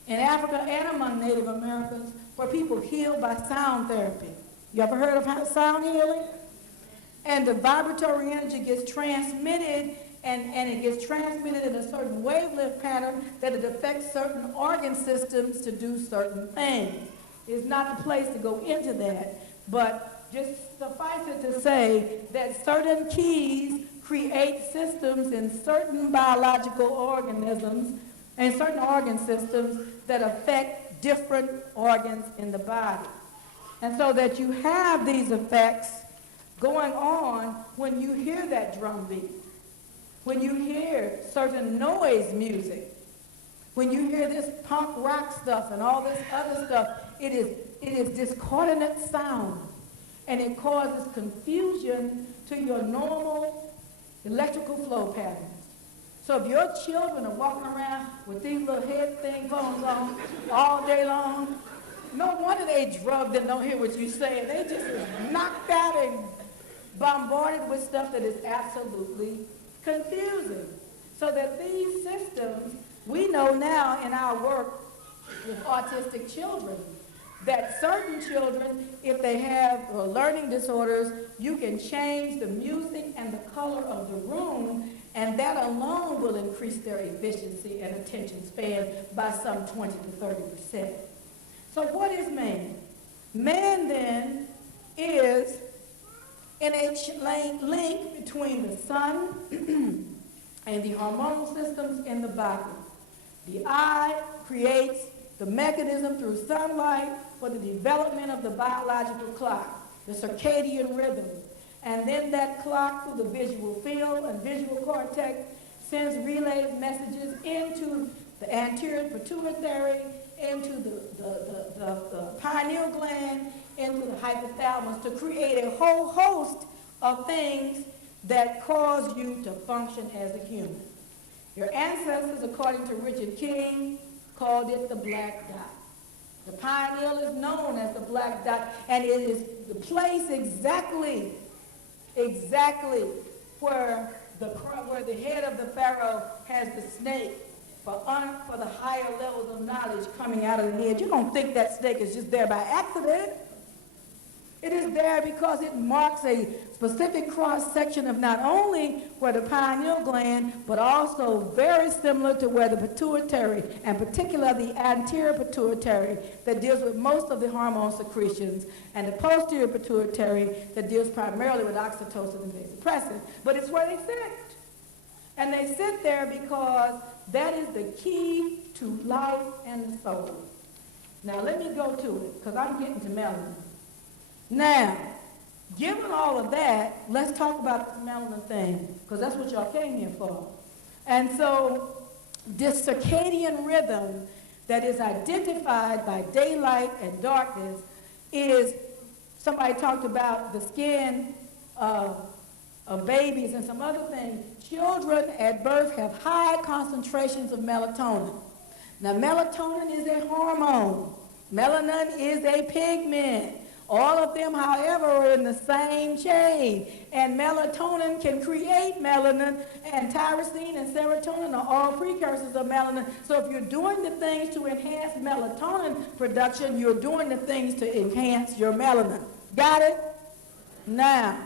in Africa and among Native Americans for people healed by sound therapy. You ever heard of sound healing? And the vibratory energy gets transmitted, and it gets transmitted in a certain wavelength pattern that it affects certain organ systems to do certain things. It's not the place to go into that, but just suffice it to say that certain keys create systems in certain biological organisms and certain organ systems that affect different organs in the body. And so that you have these effects going on when you hear that drum beat, when you hear certain noise music, when you hear this punk rock stuff and all this other stuff. It is discordant sound, and it causes confusion to your normal electrical flow patterns. So if your children are walking around with these little head thing phones on all day long, no wonder they drugged and don't hear what you're saying. They just is knocked out and bombarded with stuff that is absolutely confusing. So that these systems, we know now in our work with autistic children, that certain children, if they have learning disorders, you can change the music and the color of the room, and that alone will increase their efficiency and attention span by some 20 to 30%. So what is man? Man then is in a link between the sun and the hormonal systems in the body. The eye creates the mechanism through sunlight for the development of the biological clock, the circadian rhythm. And then that clock through the visual field and visual cortex sends relay messages into the anterior pituitary, into the pineal gland, into the hypothalamus to create a whole host of things that cause you to function as a human. Your ancestors, according to Richard King, called it the black dot. The pineal is known as the black dot, and it is the place exactly where the head of the pharaoh has the snake for the higher levels of knowledge coming out of the head. You don't think that snake is just there by accident. It is there because it marks a specific cross-section of not only where the pineal gland, but also very similar to where the pituitary, and particularly the anterior pituitary that deals with most of the hormone secretions, and the posterior pituitary that deals primarily with oxytocin and vasopressin. But it's where they sit. And they sit there because that is the key to life and the soul. Now let me go to it, because I'm getting to melanin. Now, given all of that, let's talk about the melanin thing, because that's what y'all came here for. And so, this circadian rhythm that is identified by daylight and darkness is, somebody talked about the skin of babies and some other things. Children at birth have high concentrations of melatonin. Now, melatonin is a hormone. Melanin is a pigment. All of them, however, are in the same chain. And melatonin can create melanin, and tyrosine and serotonin are all precursors of melanin. So if you're doing the things to enhance melatonin production, you're doing the things to enhance your melanin. Got it? Now,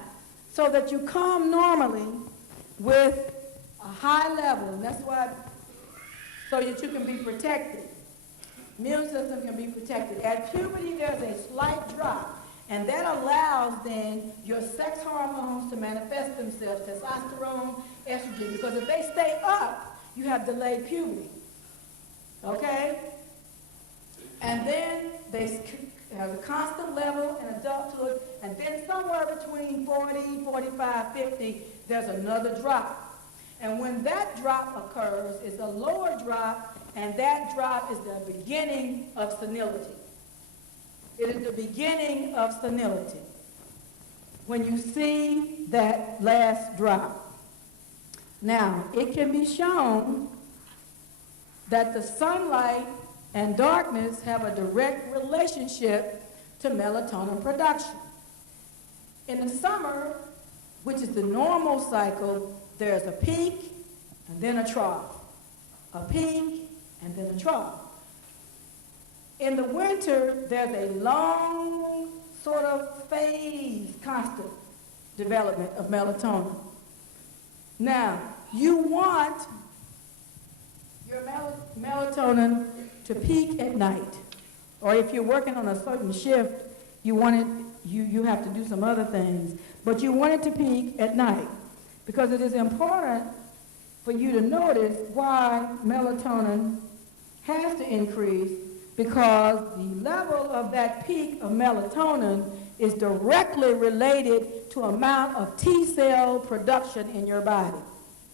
so that you come normally with a high level, and that's why, so that you can be protected. Immune system can be protected. At puberty, there's a slight drop, and that allows then your sex hormones to manifest themselves, testosterone, estrogen, because if they stay up, you have delayed puberty. Okay? And then they have a constant level in adulthood, and then somewhere between 40, 45, 50, there's another drop. And when that drop occurs, it's a lower drop, and that drop is the beginning of senility. It is the beginning of senility when you see that last drop. Now, it can be shown that the sunlight and darkness have a direct relationship to melatonin production. In the summer, which is the normal cycle, there's a peak and then a trough. A peak and then a trough. In the winter, there's a long sort of phase, constant development of melatonin. Now, you want your melatonin to peak at night. Or if you're working on a certain shift, you have to do some other things. But you want it to peak at night because it is important for you to notice why melatonin has to increase, because the level of that peak of melatonin is directly related to amount of T cell production in your body.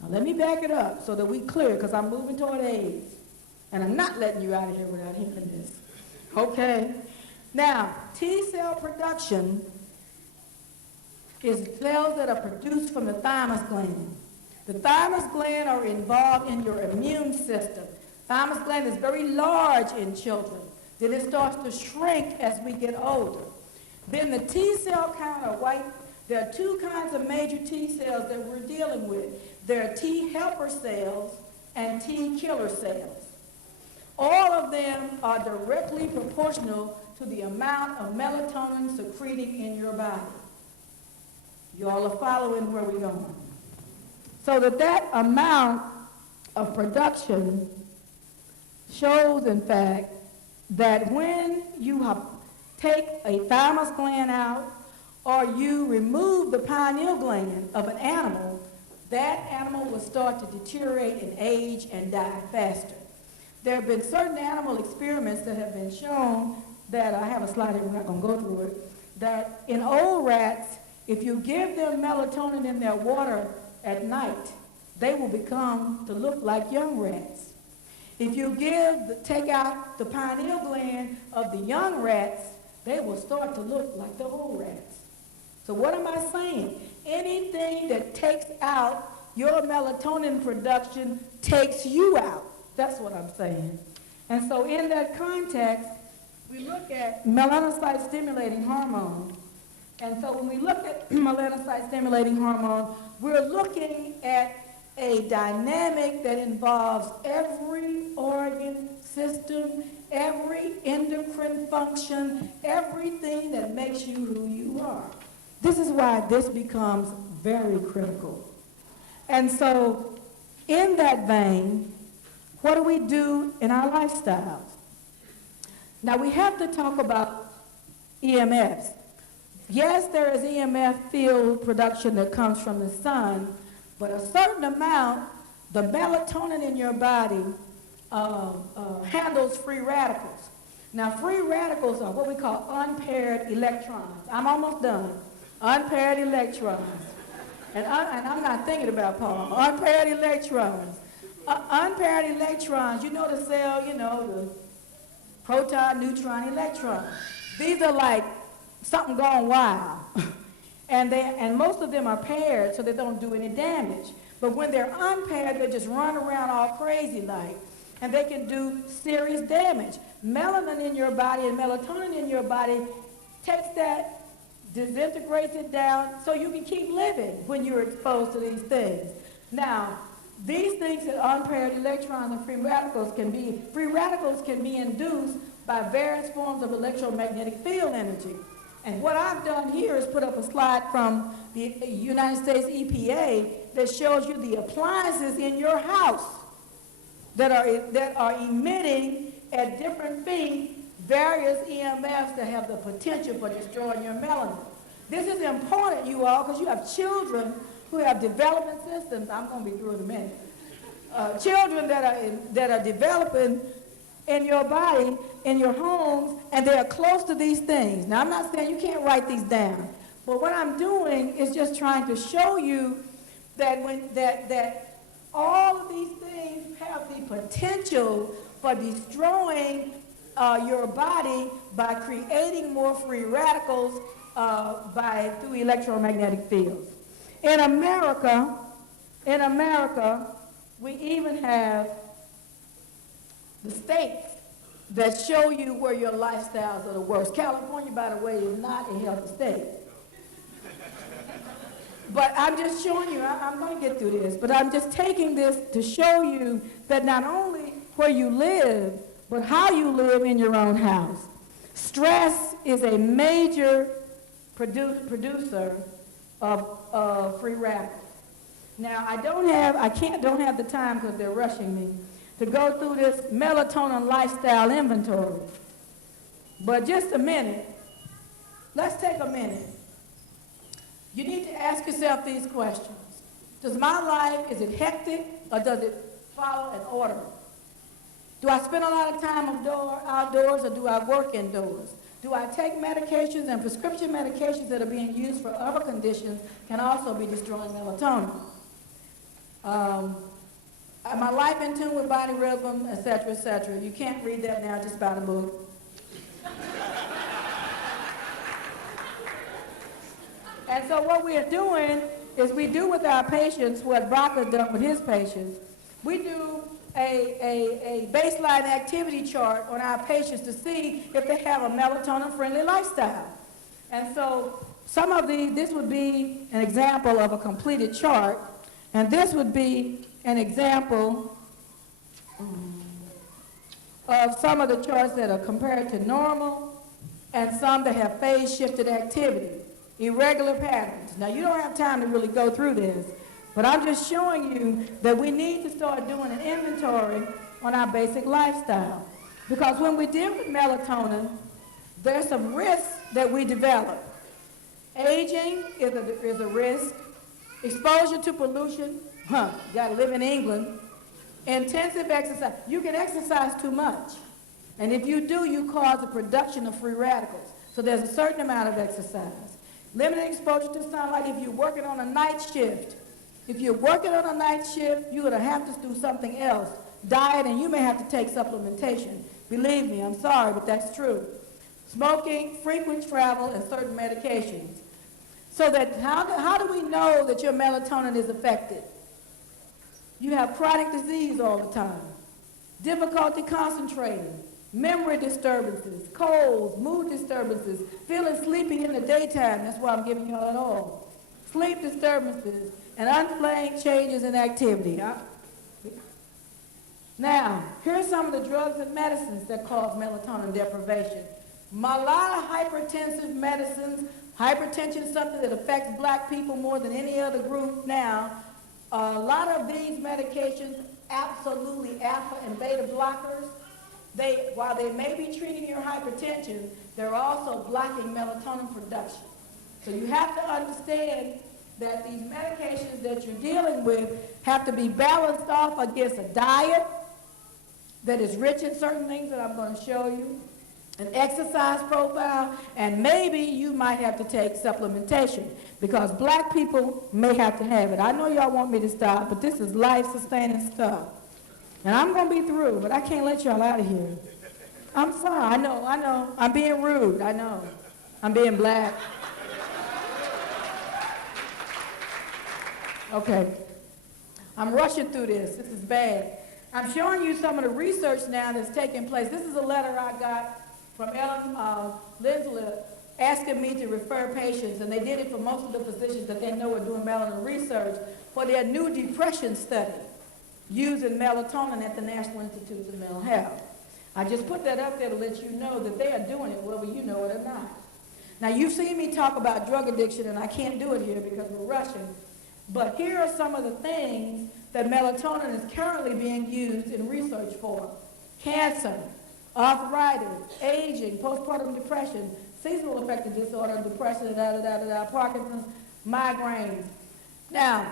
Now let me back it up so that we clear, because I'm moving toward AIDS. And I'm not letting you out of here without hearing this. Okay? Now, T cell production is cells that are produced from the thymus gland. The thymus gland are involved in your immune system. Thymus gland is very large in children. Then it starts to shrink as we get older. Then the T cell count are white. There are two kinds of major T cells that we're dealing with. There are T helper cells and T killer cells. All of them are directly proportional to the amount of melatonin secreting in your body. You all are following where we're going. So that amount of production shows, in fact, that when you take a thymus gland out or you remove the pineal gland of an animal, that animal will start to deteriorate and age and die faster. There have been certain animal experiments that have been shown that, I have a slide here, we're not going to go through it, that in old rats, if you give them melatonin in their water at night, they will become to look like young rats. If you take out the pineal gland of the young rats, they will start to look like the old rats. So what am I saying? Anything that takes out your melatonin production takes you out. That's what I'm saying. And so in that context, we look at melanocyte-stimulating hormone. And so when we look at melanocyte-stimulating hormone, we're looking at a dynamic that involves every organ system, every endocrine function, everything that makes you who you are. This is why this becomes very critical. And so in that vein, what do we do in our lifestyles? Now we have to talk about EMFs. Yes, there is EMF field production that comes from the sun, but a certain amount, the melatonin in your body handles free radicals. Now, free radicals are what we call unpaired electrons. I'm almost done. Unpaired electrons. And I'm not thinking about Paul. Unpaired electrons. Unpaired electrons, you know the cell, the proton, neutron, electron. These are like something gone wild. And most of them are paired so they don't do any damage. But when they're unpaired, they just run around all crazy like, and they can do serious damage. Melanin in your body and melatonin in your body takes that, disintegrates it down so you can keep living when you're exposed to these things. Now, these things that unpaired electrons and free radicals can be induced by various forms of electromagnetic field energy. And what I've done here is put up a slide from the United States EPA that shows you the appliances in your house that are emitting at different feet various EMFs that have the potential for destroying your melanin. This is important, you all, because you have children who have development systems. I'm going to be through in a minute. Children that are developing in your body, in your homes, and they are close to these things. Now, I'm not saying you can't write these down, but what I'm doing is just trying to show you that that all of these things have the potential for destroying your body by creating more free radicals through electromagnetic fields. In America, we even have the states that show you where your lifestyles are the worst. California, by the way, is not a healthy state. But I'm just showing you, I'm going to get through this, but I'm just taking this to show you that not only where you live, but how you live in your own house. Stress is a major producer of free radicals. Now, I don't have the time because they're rushing me to go through this melatonin lifestyle inventory. But just a minute, let's take a minute. You need to ask yourself these questions. Does my life, is it hectic or does it follow an order? Do I spend a lot of time outdoors or do I work indoors? Do I take medications, and prescription medications that are being used for other conditions can also be destroying melatonin? My life in tune with body rhythm, etc., etc. You can't read that now, just by the book. And so what we are doing is we do with our patients what Brock has done with his patients. We do a baseline activity chart on our patients to see if they have a melatonin-friendly lifestyle. And so some of this would be an example of a completed chart, and this would be an example of some of the charts that are compared to normal and some that have phase-shifted activity, irregular patterns. Now, you don't have time to really go through this, but I'm just showing you that we need to start doing an inventory on our basic lifestyle. Because when we deal with melatonin, there's some risks that we develop. Aging is a risk. Exposure to pollution, you gotta live in England. Intensive exercise, you can exercise too much. And if you do, you cause the production of free radicals. So there's a certain amount of exercise. Limited exposure to sunlight. If you're working on a night shift, you're going to have to do something else. Diet, and you may have to take supplementation. Believe me, I'm sorry, but that's true. Smoking, frequent travel, and certain medications. So that how do we know that your melatonin is affected? You have chronic disease all the time, difficulty concentrating, memory disturbances, colds, mood disturbances, feeling sleepy in the daytime. That's why I'm giving you all that all. Sleep disturbances and unexplained changes in activity. Now, here's some of the drugs and medicines that cause melatonin deprivation. A lot of hypertensive medicines. Hypertension is something that affects black people more than any other group now. A lot of these medications, absolutely alpha and beta blockers, while they may be treating your hypertension, they're also blocking melatonin production. So you have to understand that these medications that you're dealing with have to be balanced off against a diet that is rich in certain things that I'm going to show you, an exercise profile, and maybe you might have to take supplementation because black people may have to have it. I know y'all want me to stop, but this is life-sustaining stuff. And I'm going to be through, but I can't let y'all out of here. I'm sorry. I know. I'm being rude. I know. I'm being black. Okay. I'm rushing through this. This is bad. I'm showing you some of the research now that's taking place. This is a letter I got from Ellen Linsler asking me to refer patients, and they did it for most of the physicians that they know are doing melanin research for their new depression study using melatonin at the National Institute of Mental Health. I just put that up there to let you know that they are doing it whether you know it or not. Now, you've seen me talk about drug addiction, and I can't do it here because we're rushing, but here are some of the things that melatonin is currently being used in research for. Cancer, arthritis, aging, postpartum depression, seasonal affective disorder, depression, Parkinson's, migraines. Now,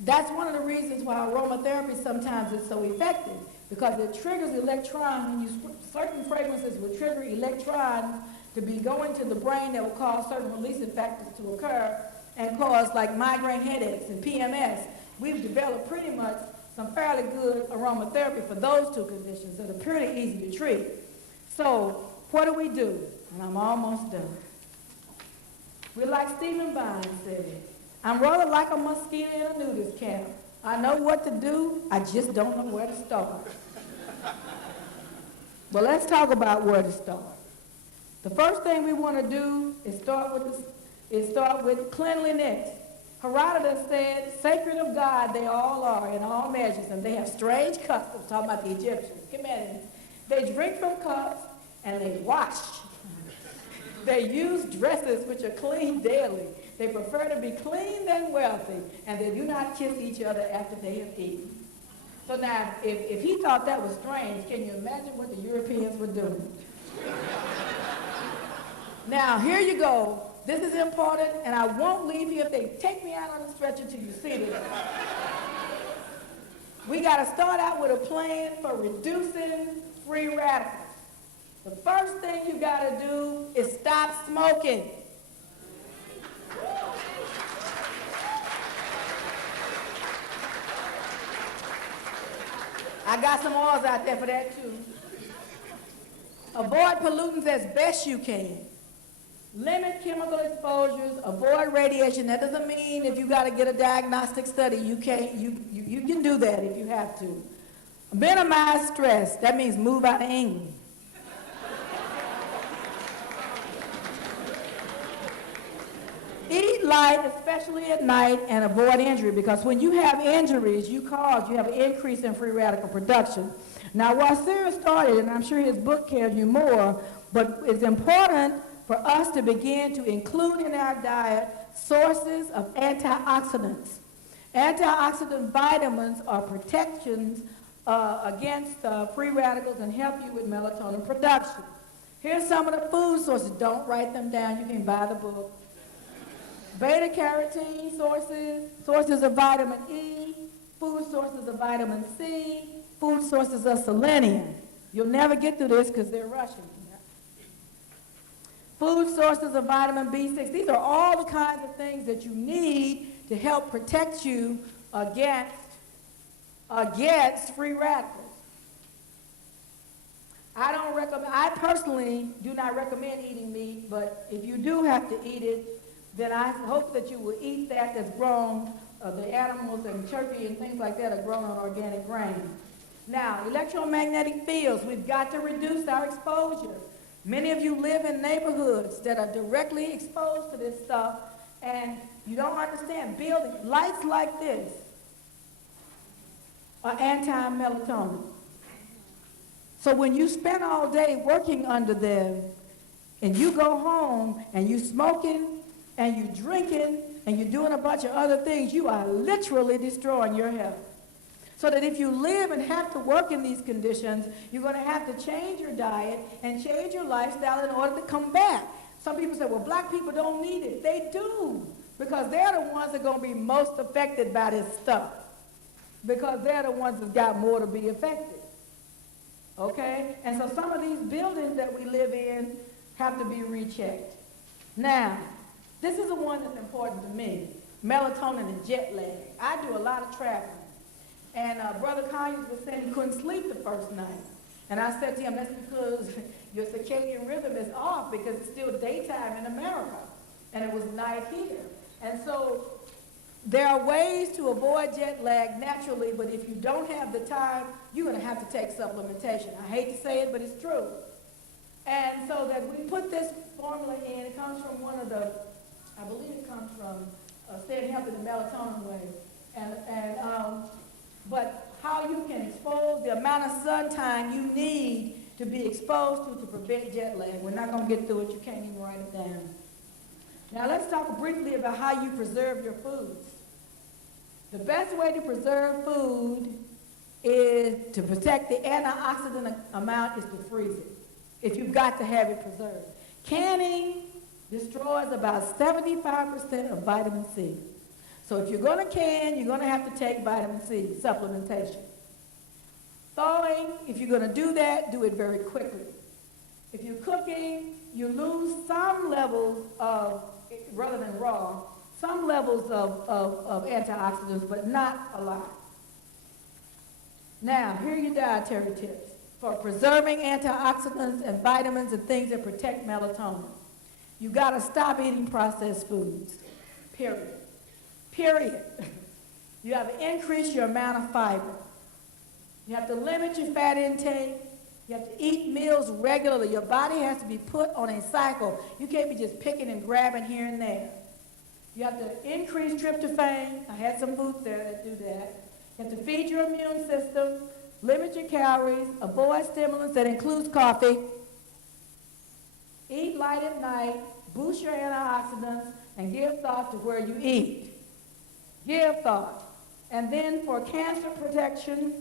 that's one of the reasons why aromatherapy sometimes is so effective, because it triggers electrons. Certain fragrances will trigger electrons to be going to the brain that will cause certain releasing factors to occur and cause like migraine headaches and PMS. We've developed pretty much some fairly good aromatherapy for those two conditions that are pretty easy to treat. So what do? And I'm almost done. We're like Stephen Vine said, I'm rather like a mosquito in a nudist camp. I know what to do, I just don't know where to start. Well, let's talk about where to start. The first thing we want to do is start with cleanliness. Herodotus said, sacred of God they all are in all measures, and they have strange customs, talking about the Egyptians. Commandments. They drink from cups, and they wash. They use dresses which are clean daily. They prefer to be clean than wealthy, and they do not kiss each other after they have eaten. So now, if he thought that was strange, can you imagine what the Europeans were doing? Now, here you go. This is important, and I won't leave here if they take me out on the stretcher till you see this. We got to start out with a plan for reducing free radicals. The first thing you got to do is stop smoking. I got some oils out there for that too. Avoid pollutants as best you can. Limit chemical exposures, avoid radiation. That doesn't mean if you got to get a diagnostic study, you can do that if you have to. Minimize stress. That means move out of England. Eat light, especially at night, and avoid injury, because when you have injuries, you have an increase in free radical production. Now, while Cyrus started, and I'm sure his book tells you more, but it's important for us to begin to include in our diet sources of antioxidants. Antioxidant vitamins are protections against free radicals and help you with melatonin production. Here's some of the food sources. Don't write them down. You can buy the book. Beta-carotene sources of vitamin E, food sources of vitamin C, food sources of selenium. You'll never get through this because they're Russian. Food sources of vitamin B6. These are all the kinds of things that you need to help protect you against free radicals. I personally do not recommend eating meat, but if you do have to eat it, then I hope that you will eat that that's grown, the animals and turkey and things like that are grown on organic grain. Now, electromagnetic fields, we've got to reduce our exposure. Many of you live in neighborhoods that are directly exposed to this stuff, and you don't understand. Lights like this are anti-melatonin. So when you spend all day working under them, and you go home and you smoking, and you drinking, and you're doing a bunch of other things, you are literally destroying your health. So that if you live and have to work in these conditions, you're going to have to change your diet and change your lifestyle in order to come back. Some people say, well, black people don't need it. They do, because they're the ones that are going to be most affected by this stuff, because they're the ones that got more to be affected. Okay? And so some of these buildings that we live in have to be rechecked. Now, this is the one that's important to me, melatonin and jet lag. I do a lot of traveling. And Brother Conyers was saying he couldn't sleep the first night. And I said to him, that's because your circadian rhythm is off, because it's still daytime in America. And it was night here. And so there are ways to avoid jet lag naturally, but if you don't have the time, you're going to have to take supplementation. I hate to say it, but it's true. And so that we put this formula in, it comes from one of the, I believe it comes from Staying Healthy the Melatonin Way. But how you can expose the amount of sun time you need to be exposed to prevent jet lag. We're not going to get through it. You can't even write it down. Now let's talk briefly about how you preserve your foods. The best way to preserve food is to protect the antioxidant amount is to freeze it, if you've got to have it preserved. Canning destroys about 75% of vitamin C. So if you're going to can, you're going to have to take vitamin C supplementation. Thawing, if you're going to do that, do it very quickly. If you're cooking, you lose some levels of, rather than raw, some levels of antioxidants, but not a lot. Now, here are your dietary tips for preserving antioxidants and vitamins and things that protect melatonin. You got to stop eating processed foods, period. You have to increase your amount of fiber. You have to limit your fat intake. You have to eat meals regularly. Your body has to be put on a cycle. You can't be just picking and grabbing here and there. You have to increase tryptophan. I had some foods there that do that. You have to feed your immune system, limit your calories, avoid stimulants that includes coffee, eat light at night, boost your antioxidants, and give thought to where you eat. Give thought. And then for cancer protection,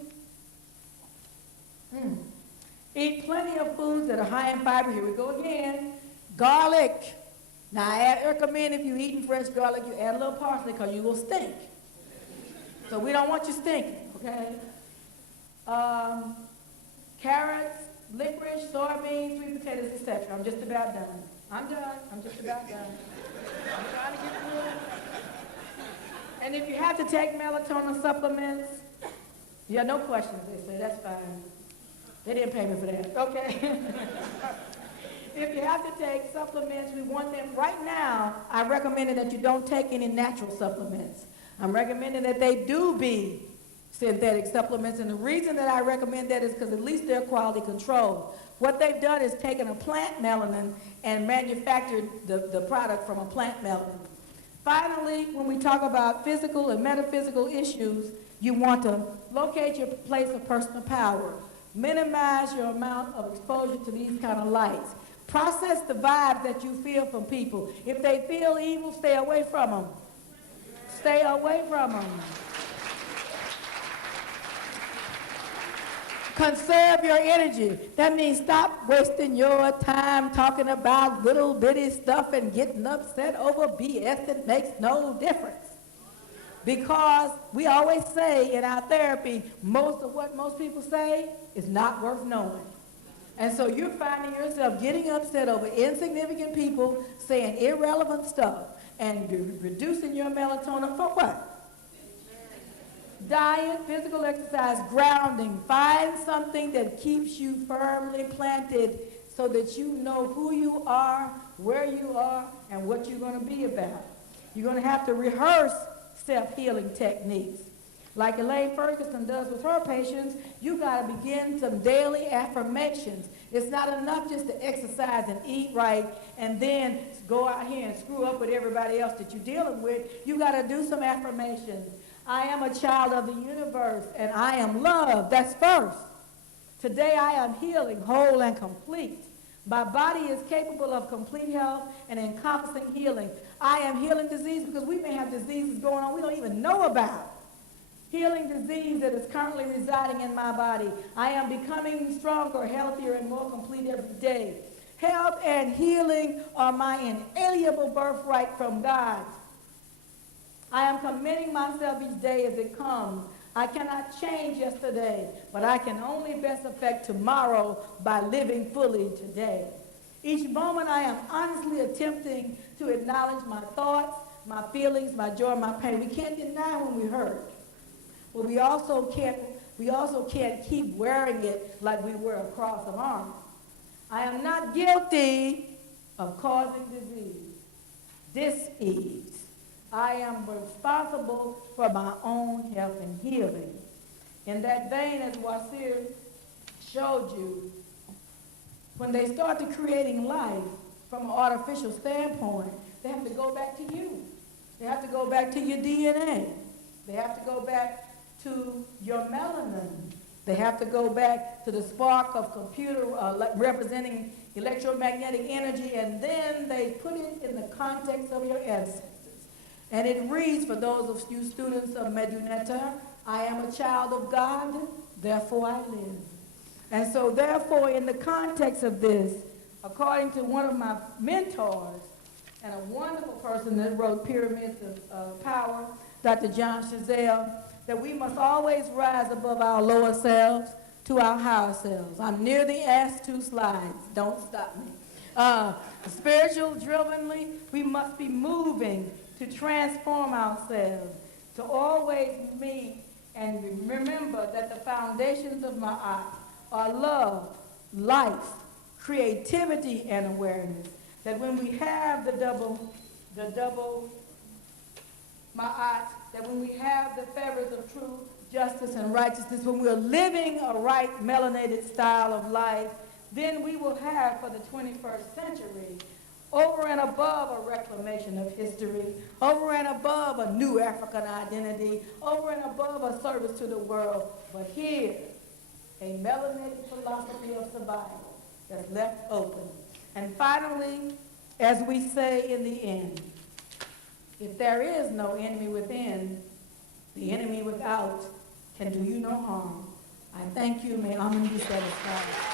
eat plenty of foods that are high in fiber. Here we go again. Garlic. Now, I recommend if you're eating fresh garlic, you add a little parsley because you will stink. So we don't want you stinking, okay? Carrots, licorice, soybeans, sweet potatoes, etc. I'm just about done. I'm just about done. I'm trying to get through it. And if you have to take melatonin supplements, yeah, no questions, they say, that's fine. They didn't pay me for that, okay? If you have to take supplements, we want them right now. I recommend that you don't take any natural supplements. I'm recommending that they do be synthetic supplements, and the reason that I recommend that is because at least they're quality control. What they've done is taken a plant melanin and manufactured the product from a plant melanin. Finally, when we talk about physical and metaphysical issues, you want to locate your place of personal power. Minimize your amount of exposure to these kind of lights. Process the vibes that you feel from people. If they feel evil, stay away from them. Stay away from them. Conserve your energy. That means stop wasting your time talking about little bitty stuff and getting upset over BS that makes no difference. Because we always say in our therapy, most of what most people say is not worth knowing. And so you're finding yourself getting upset over insignificant people saying irrelevant stuff and reducing your melatonin for what? Diet, physical exercise, grounding. Find something that keeps you firmly planted so that you know who you are, where you are, and what you're going to be about. You're going to have to rehearse self-healing techniques. Like Elaine Ferguson does with her patients, you got to begin some daily affirmations. It's not enough just to exercise and eat right and then go out here and screw up with everybody else that you're dealing with. You got to do some affirmations. I am a child of the universe and I am loved. That's first. Today I am healing, whole and complete. My body is capable of complete health and encompassing healing. I am healing disease because we may have diseases going on we don't even know about. Healing disease that is currently residing in my body. I am becoming stronger, healthier, and more complete every day. Health and healing are my inalienable birthright from God. I am committing myself each day as it comes. I cannot change yesterday, but I can only best affect tomorrow by living fully today. Each moment I am honestly attempting to acknowledge my thoughts, my feelings, my joy, my pain. We can't deny when we hurt. But we also can't keep wearing it like we wear a cross of armor. I am not guilty of causing disease. I am responsible for my own health and healing. In that vein, as Wasir showed you, when they start to creating life from an artificial standpoint, they have to go back to you. They have to go back to your DNA. They have to go back to your melanin. They have to go back to the spark of computer representing electromagnetic energy, and then they put it in the context of your ancestors. And it reads, for those of you students of Meduneta, I am a child of God, therefore I live. And so therefore, in the context of this, according to one of my mentors, and a wonderful person that wrote Pyramids of Power, Dr. John Chazelle, that we must always rise above our lower selves to our higher selves. I'm near the last 2 slides. Don't stop me. Spiritual drivenly, we must be moving to transform ourselves, to always meet and remember that the foundations of my art are love, life, creativity, and awareness. That when we have the double my art, that when we have the feathers of truth, justice, and righteousness, when we're living a right melanated style of life, then we will have for the 21st century, over and above a reclamation of history, over and above a new African identity, over and above a service to the world, but here, a melanated philosophy of survival that's left open. And finally, as we say in the end, if there is no enemy within, the enemy without can do you no harm. I thank you. May Amen be satisfied.